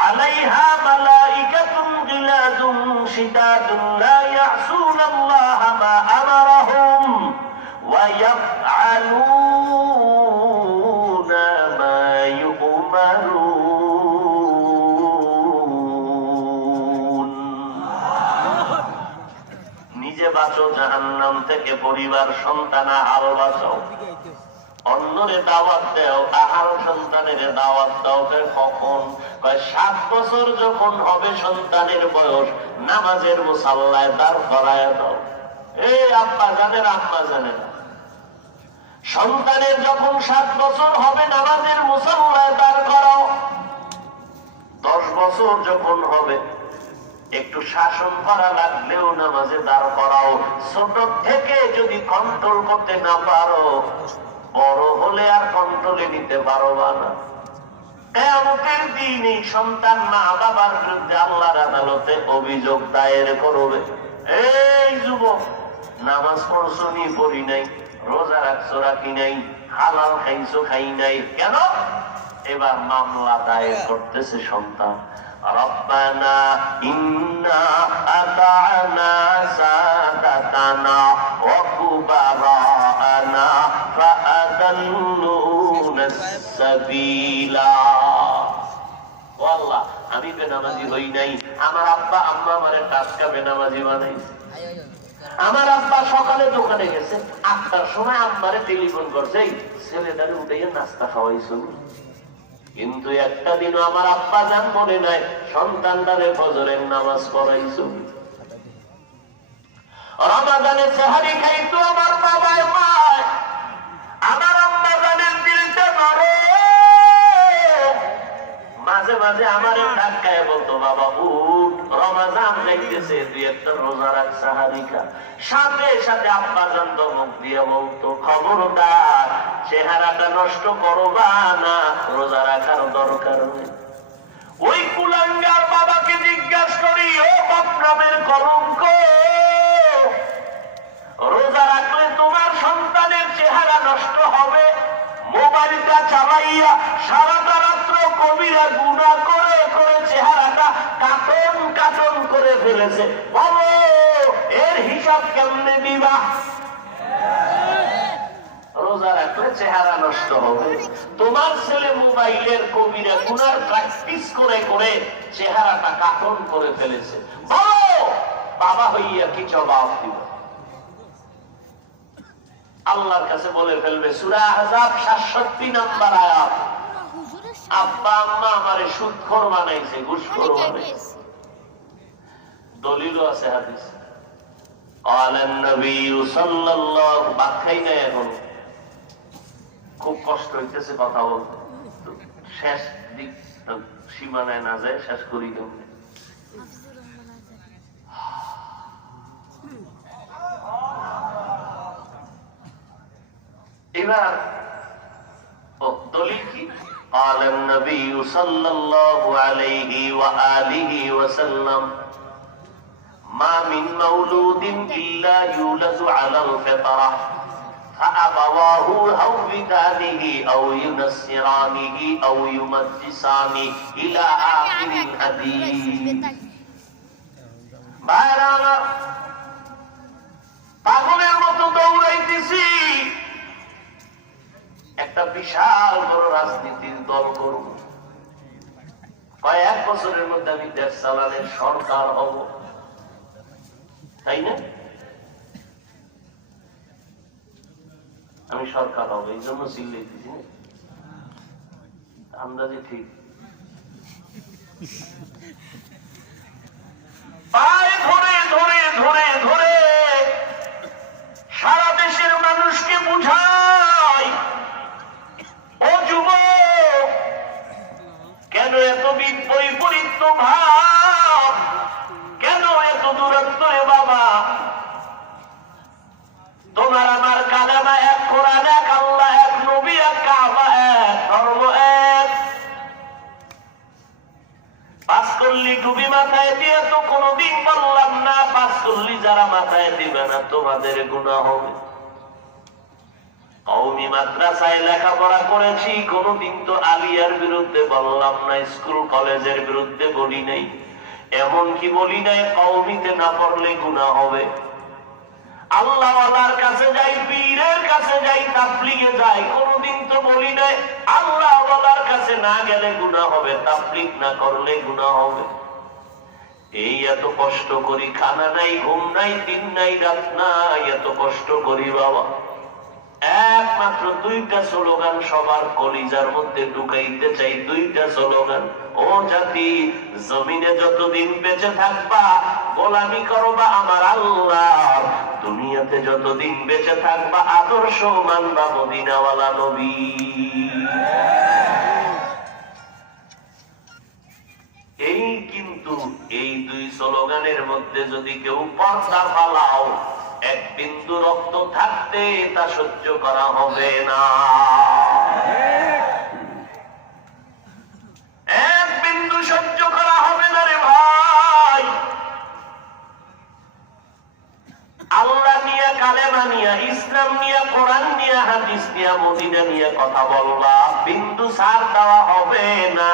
আলাইহা মালাইকাতুন গিলাদুন শিদাদুন লা ইয়াসুনাল্লাহা মা আমারাহুম ওয়া ইয়াফআলুনা মা ইউমারুন। নিজে বাঁচো জাহান্নাম থেকে, পরিবার সন্তান আহাল বাঁচাও। অন্যরে দাওয়াত দাও, আহাল সন্তানের দাওয়াত দাও। কখন? 7 বছর যখন হবে সন্তানের বয়স, নামাজের মুসাল্লায় দাঁড় করায় দাও। এই আব্বা জানেন, আম্মা জানেন, সন্তানের যখন 7 বছর হবে নামাজের মুসাল্লায় দাঁড় করাও। 10 বছর যখন হবে একটু শাসন করা লাগলেও নামাজে দাঁড় করাও। ছোট থেকে যদি কন্ট্রোল করতে না পারো, বড় হলে আর কন্ট্রোলে নিতে পারবা না। কিয়ামতের দিন এই সন্তান মা বাবার বিরুদ্ধে আল্লাহর আদালতে অভিযোগ দায়ের করবে। এই যুবক, নামাজ পড়ছো নি, পড়ি নাই, রোজা রাখছো রাখি নাই, হালাল খাইছো খাই নাই, কেন? এবার মামলা দায়ের করতেছে সন্তান। রব্বানা ইন্না আতা'না সাদাতানা ওয়া কুবারানা ফাআদাল্লুনা সাবিলা। ও আল্লাহ, আমি বেনামাজি হই নাই, আমার আব্বা আম্মা আমারে টাটকা বেনামাজি বানাইছে। আমার আব্বা সকালে দোকানে গেছে, 8টার সময় আম্মারে টেলিফোন করছে, ছেলেটারে উঠাইয়া নাস্তা খাওয়াইছো। কিন্তু একটা দিনও আমার আব্বা জান মনে নাই সন্তানটারে ফজরের নামাজ পড়াইছো। রমাদানে সাহারি খাইতো আমার বাবায় মায়, আমার আম্মা জানের দিলটা নরম। মাঝে মাঝে আমারে ধাক্কায় বলতো, বাবা উঠ, রমাদান দেখতেছে, তুই একটা রোজা রাখ, সাহারি খা। সাথে সাথে আব্বা জান ধমক দিয়ে বলতো, খবরদার চেহারাটা নষ্ট করবা না, রোজা রাখার দরকার নেই। ওই কুলাঙ্গার বাবাকে জিজ্ঞাসা করি, ও বাপ নামের কলঙ্ক, রোজা রাখলে তোমার সন্তানের চেহারা নষ্ট হবে, মোবাইলটা চালাইয়া সারাটা রাত্র কবিরা গুনাহ করে করে চেহারাটা কাটন কাটন করে ফেলেছে, বলো এর হিসাব কেমনে দিবা? রোজা রাখলে চেহারা নষ্ট হবে। তোমার ছেলে মোবাইলের কবিরা গুনার প্র্যাকটিস করে করে চেহারাটা কাটন করে ফেলেছে, বলো বাবা হইয়া কি জবাব দিব? আল্লাহর কাছে বলে ফেলবে। সূরা আহজাব 67 নম্বর আয়াত। আব্বা আম্মা আমারে সুদখোর বানাইছে, ঘুষখোর বানাইছে। দলিলও আছে হাদিস। বাক্যাই নাই এখন, খুব কষ্ট হইতেছে কথা বলতে, শেষ দিক সীমানায় না যায় শেষ করি কেমনে। এবার দলিল কি? قال النبي صلى الله عليه وآله وسلم ما من مولود إلا يولد على الفطرة فأبواه يهودانه أو ينصرانه أو يمجسانه إلى آخر الحديث। পাগলের মতো দৌড়াইতেছি, একটা বিশাল বড় রাজনীতির দল করব, কয়েক বছরের মধ্যে আমি দেশ চালানের সরকার হব, তাই না? আমি সরকার হব, এই জন্য চিল্লাইতেছি না, আন্দাজে ঠিক। পায়ে ধরে ধরে ধরে ধরে সারা দেশের মানুষকে বুঝাই, ও যুবক, কেন এত বৈপরীত্য ভাব, কেন এত দূরত্ব রে বাবা? তোমার আমার কালেমা এক, কোরআন এক, আল্লাহ এক, নবী এক, কাবা এক, ধর্ম এক। পাঁচকল্লি টুপি মাথায় দিয়ে তো কোনদিন বললাম না পাঁচকল্লি যারা মাথায় দিবে না তোমাদের গুনাহ হবে। কওমি মাদ্রাসায় লেখাপড়া করেছি, কোনদিন তো আলিয়ার বিরুদ্ধে বললাম না, স্কুল কলেজের বিরুদ্ধে বলি নাই, এমনকি বলি নাই কওমিতে না পড়লে গুনাহ হবে। আল্লাহওয়ালার কাছে যাই, পীরের কাছে যাই, তাবলীগে যাই, কোনদিন তো বলি নাই আল্লাহওয়ালার কাছে না গেলে গুনাহ হবে, তাবলীগ না করলে গুনাহ হবে। এই এত কষ্ট করি, খানা নাই, ঘুম নাই, দিন নাই, রাত নাই, এত কষ্ট করি বাবা, একমাত্র দুইটা স্লোগান সবার কলিজার মধ্যে ঢুকাইতে চাই, দুইটা স্লোগান। ও জাতি, জমিনে যতদিন বেঁচে থাকবা গোলামি করবা আমার আল্লাহ, দুনিয়াতে যতদিন বেঁচে থাকবা আদর্শ মানবা মদিনাওয়ালা নবী। এই কিন্তু এই দুই স্লোগানের মধ্যে যদি কেউ পর্দা ফালাও, এক বিন্দু রক্ত থাকতে তা সহ্য করা হবে না, এক বিন্দু সহ্য করা হবে না রে ভাই। আল্লাহ নিয়ে, কালেমা নিয়ে, ইসলাম নিয়ে, কোরআন নিয়ে, হাদিস নিয়ে, মদিনা নিয়ে কথা বলবা, বিন্দু ছাড় দেওয়া হবে না।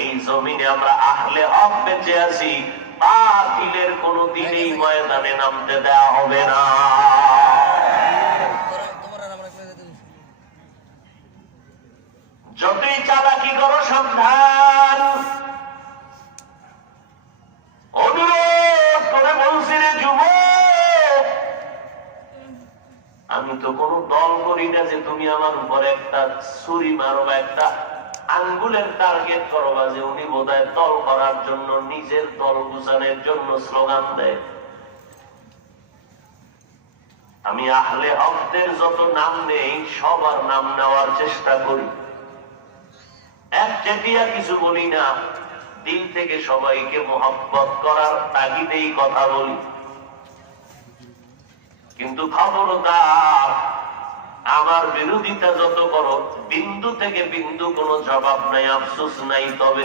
এই জমিনে আমরা আহলে হক বেঁচে আছি, বাতিলের কোন দিনেই ময়দানে নামতে দেওয়া হবে না। যতই চালাকি করো সাবধান, অনুরোধ করে বলছি রে যুবক, আমি তো কোনো দল করি না যে তুমি আমার উপরে একটা ছুরি মারো বা একটা আঙ্গুলের টার্গেট করবা যে উনি বোধহয় দল করার জন্য, নিজের দল গুছানোর জন্য স্লোগান দেয়। আমি আহলে হকদের যত নাম নেই সবার নাম নেওয়ার চেষ্টা করি, একচেটিয়া কিছু বলি না, দিল থেকে সবাইকে মোহাব্বত করার তাগিদেই কথা বলি। কিন্তু খবরদার, আমার বিরোধিতা যত করো, বিন্দু থেকে বিন্দু কোনো জবাব নাই, আফসোস নাই। তবে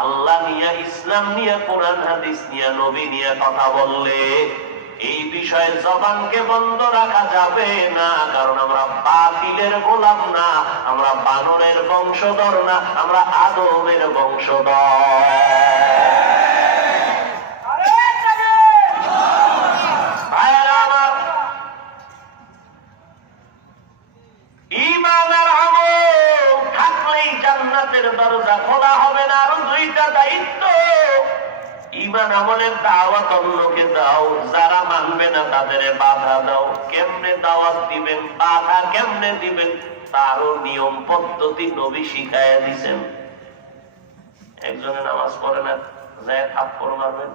আল্লাহ নিয়ে, ইসলাম নিয়ে, কোরআন হাদিস নিয়ে, নবী নিয়ে কথা বললে এই বিষয়ে জবানকে বন্ধ রাখা যাবে না, কারণ আমরা বাতিলের গোলাম না, আমরা বানরের বংশধর না, আমরা আদমের বংশধর। দরজা খোলা হবে না। আরো দুইটা দায়িত্ব, ঈমান আমলের দাওয়াত অন্যকে দাও, যারা মানবে না তাদের বাধা দাও। কেমনে দাওয়াত দিবেন, বাধা কেমনে দিবেন, তারও নিয়ম পদ্ধতি নবী শিখাইয়া দিছেন। একজনে নামাজ পড়ে না, যায় থাপ্পড় মারবেন,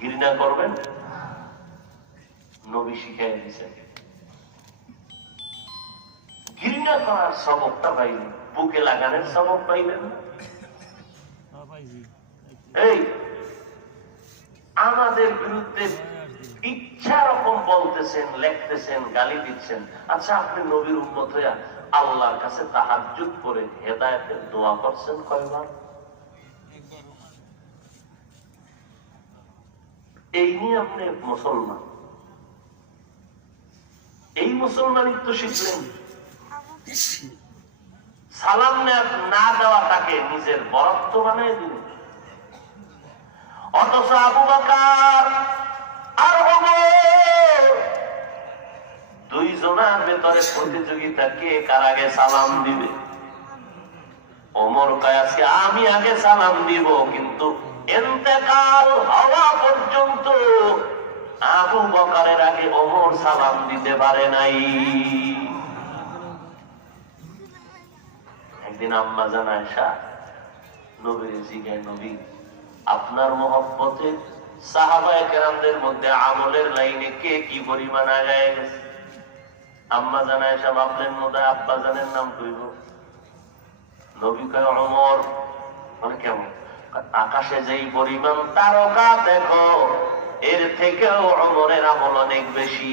ঘৃণা করবেন? নবী শিখাই দিয়েছেন। ঘৃণা করার সবকটা পাইলেন, বুকে লাগানোর সবক পাইলেন। এই আমাদের বিরুদ্ধে ইচ্ছা রকম বলতেছেন, লেখতেছেন, গালি দিচ্ছেন। আচ্ছা, আপনি নবীর উম্মত হইয়া আল্লাহর কাছে তাহাজ্জুদ করে হেদায়েতের দোয়া করছেন কয়বার? এই নিয়ে আপনি মুসলমান, এই মুসলমানিত্ব শিখলেন। সালাম না দেওয়াটাকে নিজের বরত্ব বানিয়ে দিলেন। অথচ আবু বকর আর ওমর দুইজনের ভেতরে প্রতিযোগিতা, কে কার আগে সালাম দিবে। ওমর কয় আজকে আমি আগে সালাম দিব, কিন্তু ইন্তেকাল হওয়া পর্যন্ত আবু বকরের আগে ওমর সালাম দিতে পারে নাই। একদিন আম্মা জান আয়েশা নবীর জিজ্ঞাসা, নবী আপনার মহব্বতে সাহাবায়ে কেরামদের মধ্যে আমলের লাইনে কে কি পরিমাণ আগায় গেছে? আম্মা জান আয়েশা ভাবলেন মধ্যে আব্বা জানের নাম কইব। নবী কয় ওমর। মানে কেমন? আকাশে যেই পরিমাণ তারকা দেখো, এর থেকেও ওমরের আমল অনেক বেশি।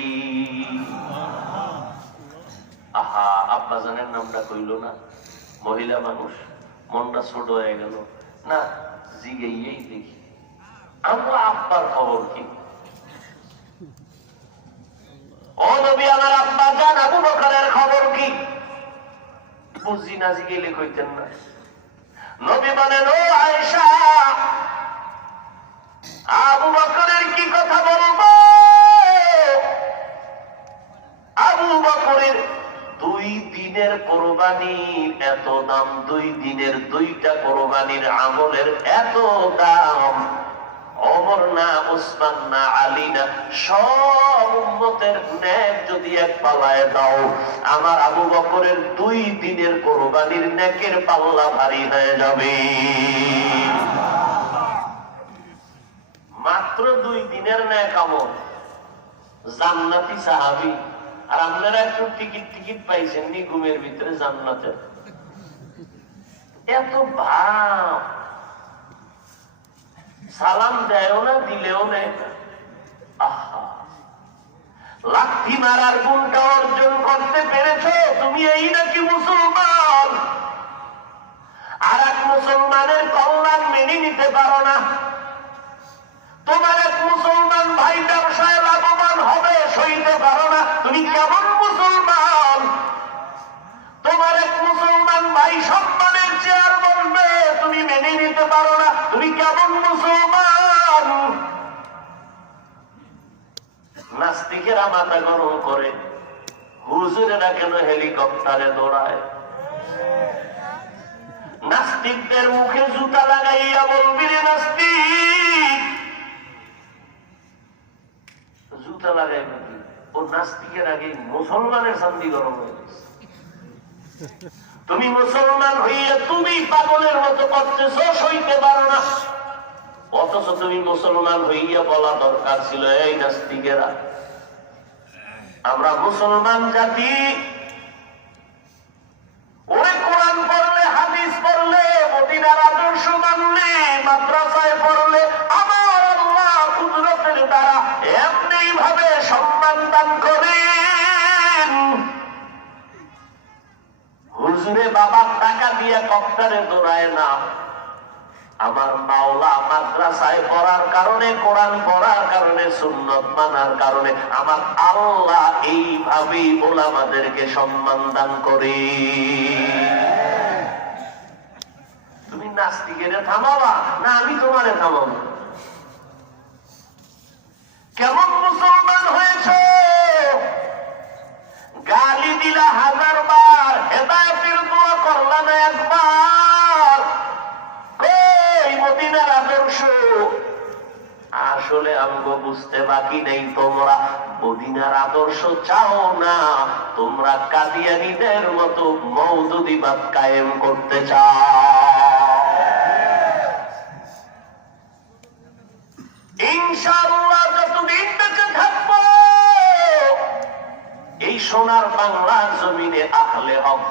আহা, আব্বা জানের নামটা কইল না। মহিলা মানুষ, মনটা ছোট হয়ে গেল না, জিগেই দেখি আমরা আব্বার খবর কি। ও নবী, আমার আব্বা জান আবু বকরের খবর কি? বুঝি না, জিগেলে কইতেন না। নবী বলেন, ও আয়েশা, আবু বকরের কি কথা বলবো? আবু বকরের 2 দিনের কোরবানির এত দাম, 2 দিনের 2টা কোরবানির আমলের এত দাম। ওমর না, উসমান না, আলী না, সব উম্মতের নেক যদি এক পাল্লায় দাও, আমার আবু বকরের 2 দিনের কোরবানির নেকের পাল্লা ভারী হয়ে যাবে। মাত্র 2 দিনের নেক আমল, জান্নাতি সাহাবী। আর আপনারা একটু টিকিট পাইছেন নি ঘুমের ভিতরে জান্নাতে? এত ভাব, সালাম দেয়ও না, দিলেও নেই। আহা, লাঠি মারার গুণটা অর্জন করতে পেরেছ তুমি, এই নাকি মুসলমান? আর এক মুসলমানের কল্যাণ মেনে নিতে পারো না। তোমার এক মুসলমান ভাই ব্যবসায় লাভবান হবে, সইতে পারো না। তুমি কেমন মুসলমান? তোমার এক মুসলমান ভাই সম্মানের চেয়ার বলবে, তুমি মেনে নিতে পারো না। তুমি কেমন মুসলমান? নাস্তিকেরা মাথা গরম করে, হুজুরেরা কেন হেলিকপ্টারে দৌড়ায়? নাস্তিকদের মুখে জুতা লাগাইয়া বলবি, রে নাস্তিক, জুতা লাগাই নাকি? ও নাস্তিকের আগে মুসলমানের শান্তি গরম হয়ে গেছে। তুমি মুসলমান হইয়া তুমি পাগলের মতো করতেছ, সইতে পারো না। অথচ তুমি মুসলমান হইয়া বলা দরকার ছিল, এই নাস্তিকেরা, আমরা মুসলমান জাতি, ওরে কোরআন পড়লে, হাদিস পড়লে, মদিনার আদর্শ মানলে, মাদ্রাসায় পড়লে আমার আল্লাহ কুদরতের দ্বারা এমনি ভাবে সম্মান দান করেন। হুজুরে বাবার টাকা দিয়ে কপ্টারে দৌড়ায় না, আমার মাওলা মাদ্রাসায় পড়ার কারণে, কোরআন পড়ার কারণে, সুন্নত মানার কারণে আমার আল্লাহ এইভাবেই ওলামাদেরকে সম্মান দান করে। তুমি নাস্তিকের থামাবা না, আমি তোমারে থামাবো? কেমন মুসলমান হয়েছ? গালি দিলা 1000 বার, হেদায়েতের দোয়া করলা না একবার? এই মদিনার আদর্শ আসলে আমগো বুঝতে বাকি নেই। তোমরা মদিনার আদর্শ চাও না, তোমরা কাদিয়ানীদের মতো মওদুদিবাদ কায়েম করতে চাও। ইনশাআল্লাহ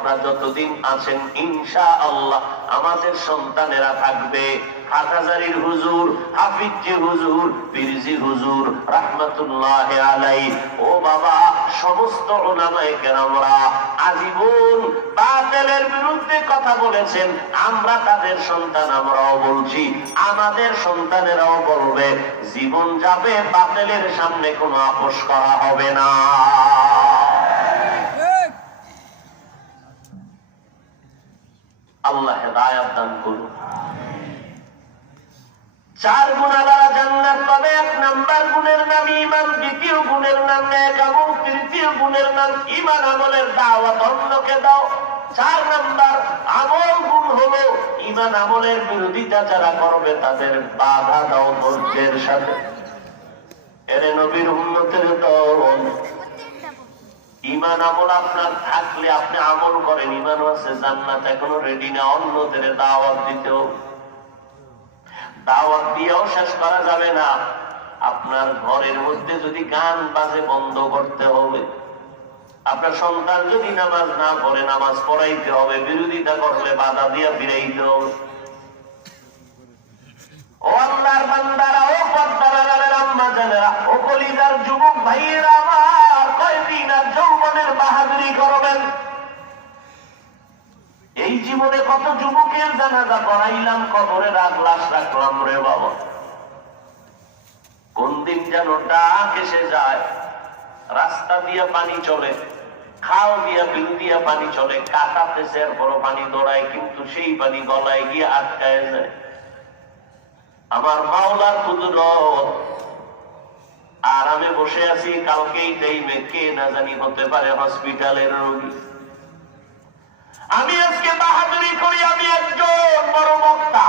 আপনারা যতদিন আছেন ইনশাআল্লাহ আমাদের সন্তানেরা থাকবে হাটহাজারীর হুজুর, হাফিজি হুজুর, পীরজি হুজুর রাহমাতুল্লাহ আলাইহি। ও বাবা, সমস্ত উলামায়ে কেরামরা আজীবন বাতিলের বিরুদ্ধে কথা বলেছেন। আমরা তাদের সন্তান, আমরাও বলছি, আমাদের সন্তানেরাও বলবে। জীবন যাবে, বাতিলের সামনে কোনো আপোষ করা হবে না। আল্লাহ হেদায়েত দান করুন। 4 গুণাগারা জান্নাত পাবে। 1 নাম্বার গুণের নাম ঈমান, 2য় গুণের নাম নেক আমল, 3য় গুণের নাম ঈমান আমলের দাওয়াত অন্যকে দাও। 4 নাম্বার আমল গুণ হলো ঈমান আমলের বিরোধিতা যারা করবে তাদের বাধা দাও ধৈর্যের সাথে। এরে নবীর উম্মতের দল, ঈমান আমল আপনার থাকলে আপনি আমল করেন, ঈমান আছে, জান্নাত এখনো রেডি না, অন্যদের দাওয়াত দিতে হবে। দাওয়াত দিয়েও শেষ করা যাবে না। আপনার ঘরের মধ্যে যদি গান বাজে বন্ধ করতে হবে। আপনার সন্তান যদি নামাজ না পড়ে নামাজ পড়াইতে হবে, বিরোধিতা করলে বাধা দিয়ে ফিরাইতে হবে। ও আল্লাহর বান্দারা, ও পর্দার আম্মা জানেরা, ও কলিজার যুবক ভাইয়েরা আমার, কয়দিন আর যৌবনের বাহাদুরি করবেন। এই জীবনে কত যুবকের জানাজা পড়াইলাম, কবরে লাশ রাখলাম রে বাবা। কোন দিন যেন ডাক এসে যায়। রাস্তা দিয়ে পানি চলে, খাল দিয়া বিল দিয়া পানি চলে, কাটাতেছে এরপর পানি দৌড়ায়, কিন্তু সেই পানি গলায় গিয়ে আটকায় যায়। আমার মাওলার কুদরত। আর আমি বসে আছি, কালকেই টাইমে কে না জানি হতে পারে হসপিটালের রোগী। আমি আজকে বাহাদুরি করি, আমি একজন বড় বক্তা।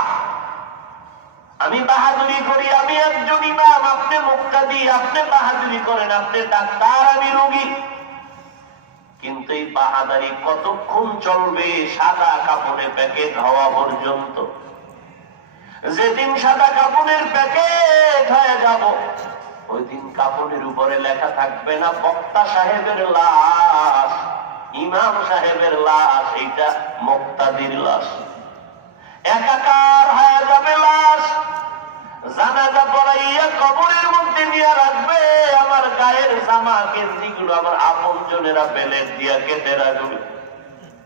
আমি বাহাদুরি করি, আমি একজন ইমাম। আপনি মুক্তাদি, আপনি বাহাদুরি করেন, আপনি ডাক্তার, আমি রোগী। কিন্তু এই বাহাদুরি কতক্ষণ চলবে? সাদা কাপড়ে প্যাকেট হওয়া পর্যন্ত। যেদিন সাদা কাপড়ের প্যাকেট হয়ে যাব, ওই দিন কাপড়ের উপরে লেখা থাকবে না বক্তা সাহেবের লাশ, ইমাম সাহেবের লাশ, এইটা মুক্তাদির লাশ। একাকার হয়ে যাবে লাশ। জানাজা পড়াইয়া কবরের মধ্যে নিয়ে রাখবে। আমার গায়ের জামা গেঞ্জি গুলো আমার আপন জনেরা প্লেট দিয়া কেটে রাখবে।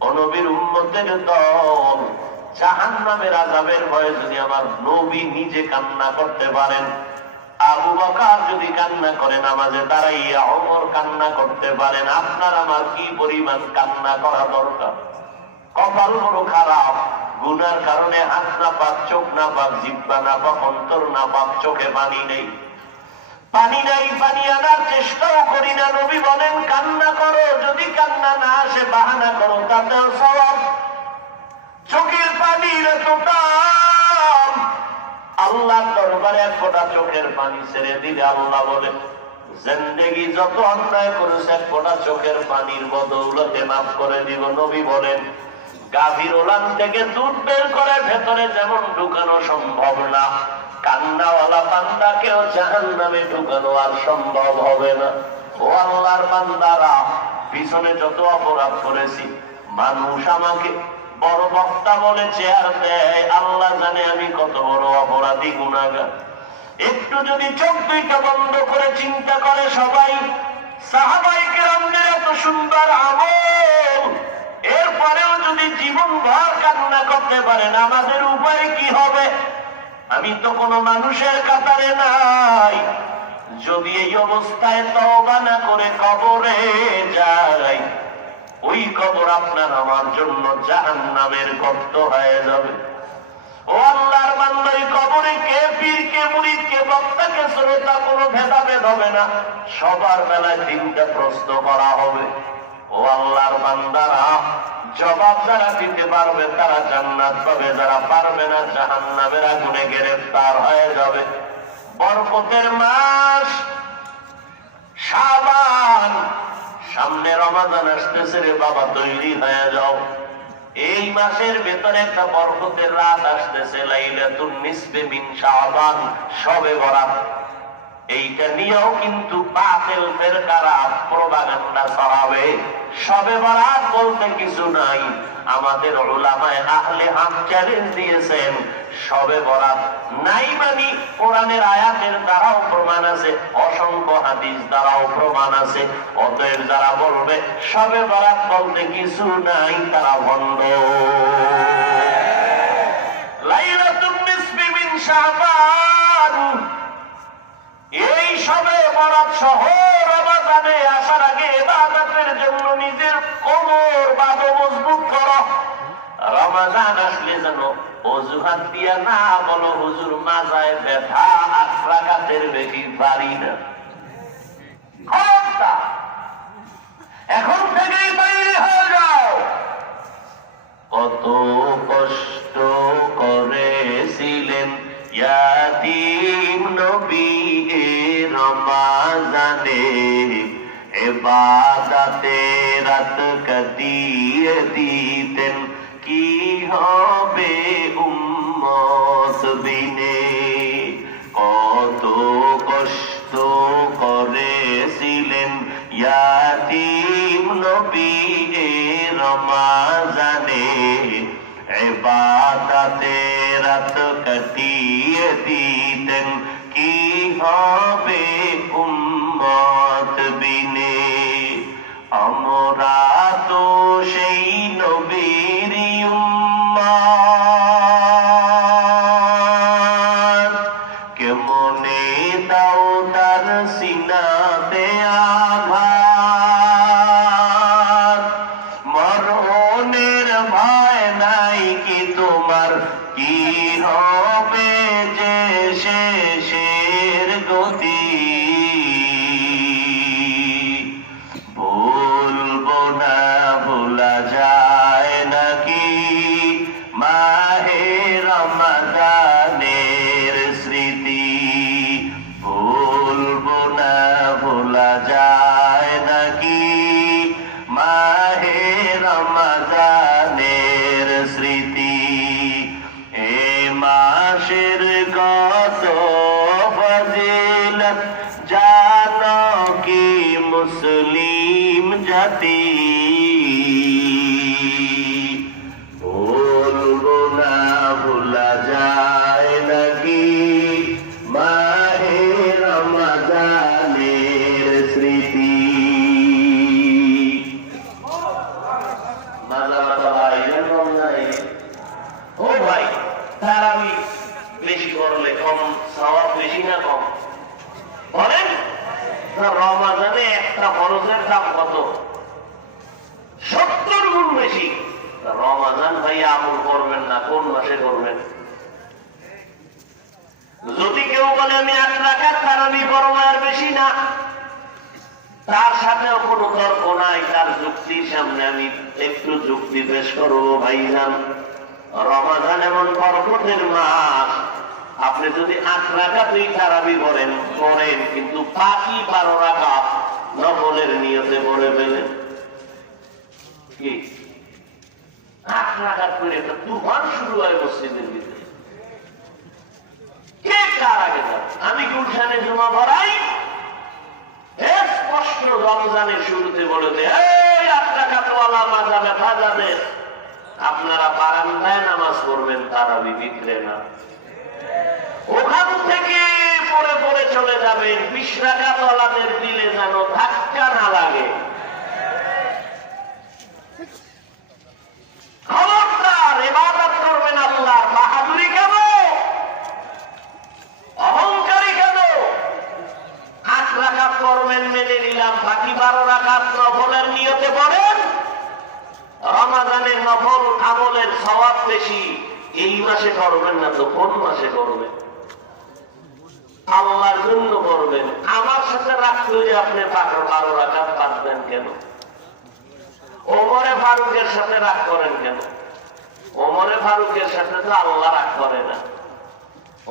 ও নবীর উম্মতের দল, জাহান্নামের আযাবের ভয়ে যদি আমার নবী নিজে কান্না করতে পারেন, আবু বকর যদি কান্না করে নামাজে দাঁড়াইয়া, ওমর কান্না করতে পারেন, আপনার আমার কি পরিমাণ কান্না করা দরকার? কপাল বড় খারাপ। গুনার কারণে হাত না পাক, চোখ না পাক, জিহ্বা না পাক, অন্তর না পাক, চোখে পানি নেই। পানি নাই, পানি আনার চেষ্টাও করি না। নবী বলেন কান্না করো, যদি কান্না না আসে বাহানা করো, তাতেও সওয়াব। চোখের পানির এতটা আল্লাহর দরবারে এক ফোঁটা চোখের পানি ছেড়ে দিলে আল্লাহ বলে জিন্দেগি যত অন্যায় করেছে এক ফোঁটা চোখের পানির বদৌলতে মাফ করে দিব। নবী বলেন গাভীর ওলান থেকে দুধ বের করে ভেতরে যেমন ঢুকানো সম্ভব না, কান্নাওয়ালা বান্দাকেও জাহান্নামে ঢুকানো আর সম্ভব হবে না। ও আল্লাহর বান্দারা, পিছনে যত অপরাধ করেছি, মানুষ আমাকে বড় বক্তা বলে চেয়ার দেয়, আল্লাহ জানে আমি কত বড় অপরাধী গুনাহগার। একটু যদি চোখ দুইটা বন্ধ করে চিন্তা করে সবাই, সাহাবায়ে কেরামদের এত সুন্দর আমল, এরপরেও যদি জীবন ভর কান্না করতে পারেন, আমাদের উপায় কি হবে? আমি তো কোনো মানুষের কাতারে নাই। যদি এই অবস্থায় তওবা না করে কবরে যাই, ওই কবর আপনার আমার জন্য জাহান্নামের গর্ত হয়ে যাবে। ও আল্লাহর বান্দা, এই কবরে কে পীর, কে মুরিদ, কে বক্তা, কে শ্রোতা কোনো ভেদাভেদ হবে না। সবার বেলায় 3টা প্রশ্ন করা হবে। ও আল্লাহর বান্দারা, জবাব যারা দিতে পারবে তারা জান্নাত পাবে, যারা পারবে না জাহান্নামের আগুনে গ্রেফতার হয়ে যাবে। বরকতের মাস শাবান, সামনে রমাদান আসতেছে রে বাবা, তৈরি হয়ে যাও। এই মাসের ভেতরে একটা বরকতের রাত আসতেছে, লাইলাতুন নিসফে মিন শাবান, শবে বরাত। এইটা নিয়েও কিন্তু বাতিল ফেরকারা প্রপাগান্ডা ছড়াবে। শবে বরাত বলতে কিছু নাই। আমাদের উলামায়ে আহলে হাক চ্যালেঞ্জ দিয়েছেন, শবে বরাত নাই মানে কোরআনের আয়াতের দ্বারাও প্রমাণ আছে, অসংখ্য হাদিস দ্বারাও প্রমাণ আছে। অতএব যারা বলবে শবে বরাত বলতে কিছু নাই, তারা ভণ্ড। লাইলাতুন নিসফি মিন শাবান, এই শবে বরাত সহ রমজানে আসার আগে ইবাদতের জন্য নিজের কোমর বাঁধো, মজবুত করো। রমজান আসলে যেন অজুহাত দিয়া না বলো হুজুর মাজায় ব্যথা, 8 রাকাতের বেশি পারি না। এখন থেকেই বাইরে হয়ে যাও। কত কষ্ট করেছিলেন ইয়াতীম নবী রমজানে, ইবাদতে রাত কাটিয়ে দিতেন, কি হবে উম্মত বিনে। কত কষ্ট করেছিলেন ইয়াতীম নবী রমজানে, ইবাদতে রাত কাটিয়ে দিতেন, কি হবে উম্মত বিনে। আমরা তো সেই নবীর উম্মত, কেমনে দাও তার সিনাতে আঘাত। মরণের ভয় নাই কি তোমার, কি হবে যে শেষের গতি। ভুলবো না, ভোলা যায় নাকি মাহে রমজানের স্মৃতি। ভুলবো না, ভোলা যায় নাকি মাহে রমজানের স্মৃতি। এ মাসের কত ফজিলত জানো কি মুসলিম জাতি। ভুলবো না, ভোলা যায় নাকি মাহে রমজানের স্মৃতি। ও ভাই, তারাবি বেশি করলে কম সওয়াব বেশি না কম বলেন? রমজানে একটা ফরজের দাম কত? 70 গুণ বেশি। রমজান ভাই আমল করবেন না, কোন মাসে করবেন? যদি কেউ বলে আমি 8 রাকাত তারাবি পড়ব আর বেশি না, তার সাথেও কোনো তর্ক নাই। তার যুক্তির সামনে আমি একটু যুক্তি পেশ করবো। ভাইজান, রমজান এমন বরকতের মাস, আপনি যদি 8 রাকাতই তারাবি করেন কিন্তু বাকি 12 রাকাত নফলের নিয়তে পড়ে ফেলেন, কি 8 রাকাত করে একটা তুফান শুরু হয় মসজিদের ভিতরে। কে কার আগে যাবে? আমি গুলশানে জমা ভরাই, স্পষ্ট রমজানের শুরুতে বলেছে এই 8 রাকাতওয়ালা মাজা ব্যথা যাবে, আপনারা বারান্দায় নামাজ পড়বেন, তারাবি ভিতরে না। ওখান থেকে পড়ে পড়ে চলে যাবেন, 20 রাকাতওয়ালাদের দিলে যেন ধাক্কা না লাগে। খবরদার, ইবাদত করবেন আল্লাহর। বাহাদুরি কেন, অহংকারী কেন? 8 রাকাত করবেন মেনে নিলাম, বাকি 12 রাকাত নফলের নিয়তে পড়েন। রমজানের নফল আমলের সওয়াব বেশি। এই মাসে করবেন না তো কোন মাসে করবেন? আল্লাহর জন্য করবেন। আমার সাথে রাগ করে আপনি 12 রাকাত পাচ্ছেন কেন? ওমরে ফারুকের সাথে রাগ করেন কেন? ওমরে ফারুকের সাথে তো আল্লাহ রাগ করে না।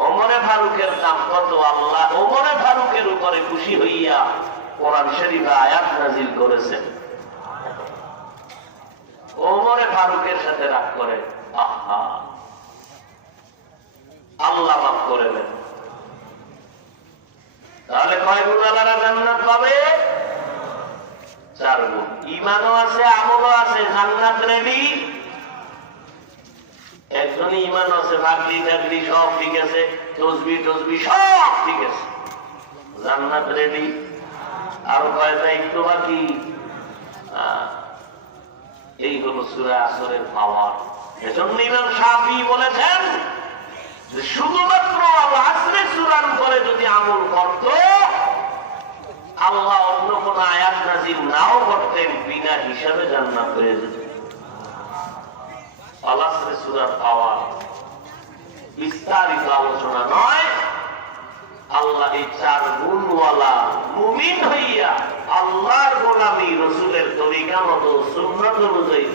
ওমরে ফারুকের দাম কত? আল্লাহ ওমরে ফারুকের উপরে খুশি হইয়া কোরআন শরীফে আয়াত নাযিল করেছেন। ওমরে ফারুকের সাথে রাগ করে, আহা, আল্লাহ মাফ করে দেন। তাহলে কয় গুণ আলারা জান্নাত পাবে? 4 গুণ। ঈমানও আছে, আমলও আছে, জান্নাত রেডি। একজনই ঈমান আছে, চাকরি টাকরি সব ঠিক আছে, তসবিহ সব ঠিক আছে, জান্নাত রেডি। আরো কয়টা একটু বাকি। এই হলো সূরা আসরের পাওয়ার। এজন্য ইমাম শাফি বলেছেন যে শুধুমাত্র আল আসরে সূরার উপরে যদি আমল করত, আল্লাহ অন্য কোন আয়াত নাযিল নাও করতেন, বিনা হিসাবে জান্নাত পেয়ে যেত। আল আসরে সূরার পাওয়ার বিস্তারিত আলোচনা নয়। আল্লাহ এই 4 গুণওয়ালা মুমিন হইয়া আল্লাহর গোলামি, রসুলের তরিকা মতো সুন্নাত অনুযায়ী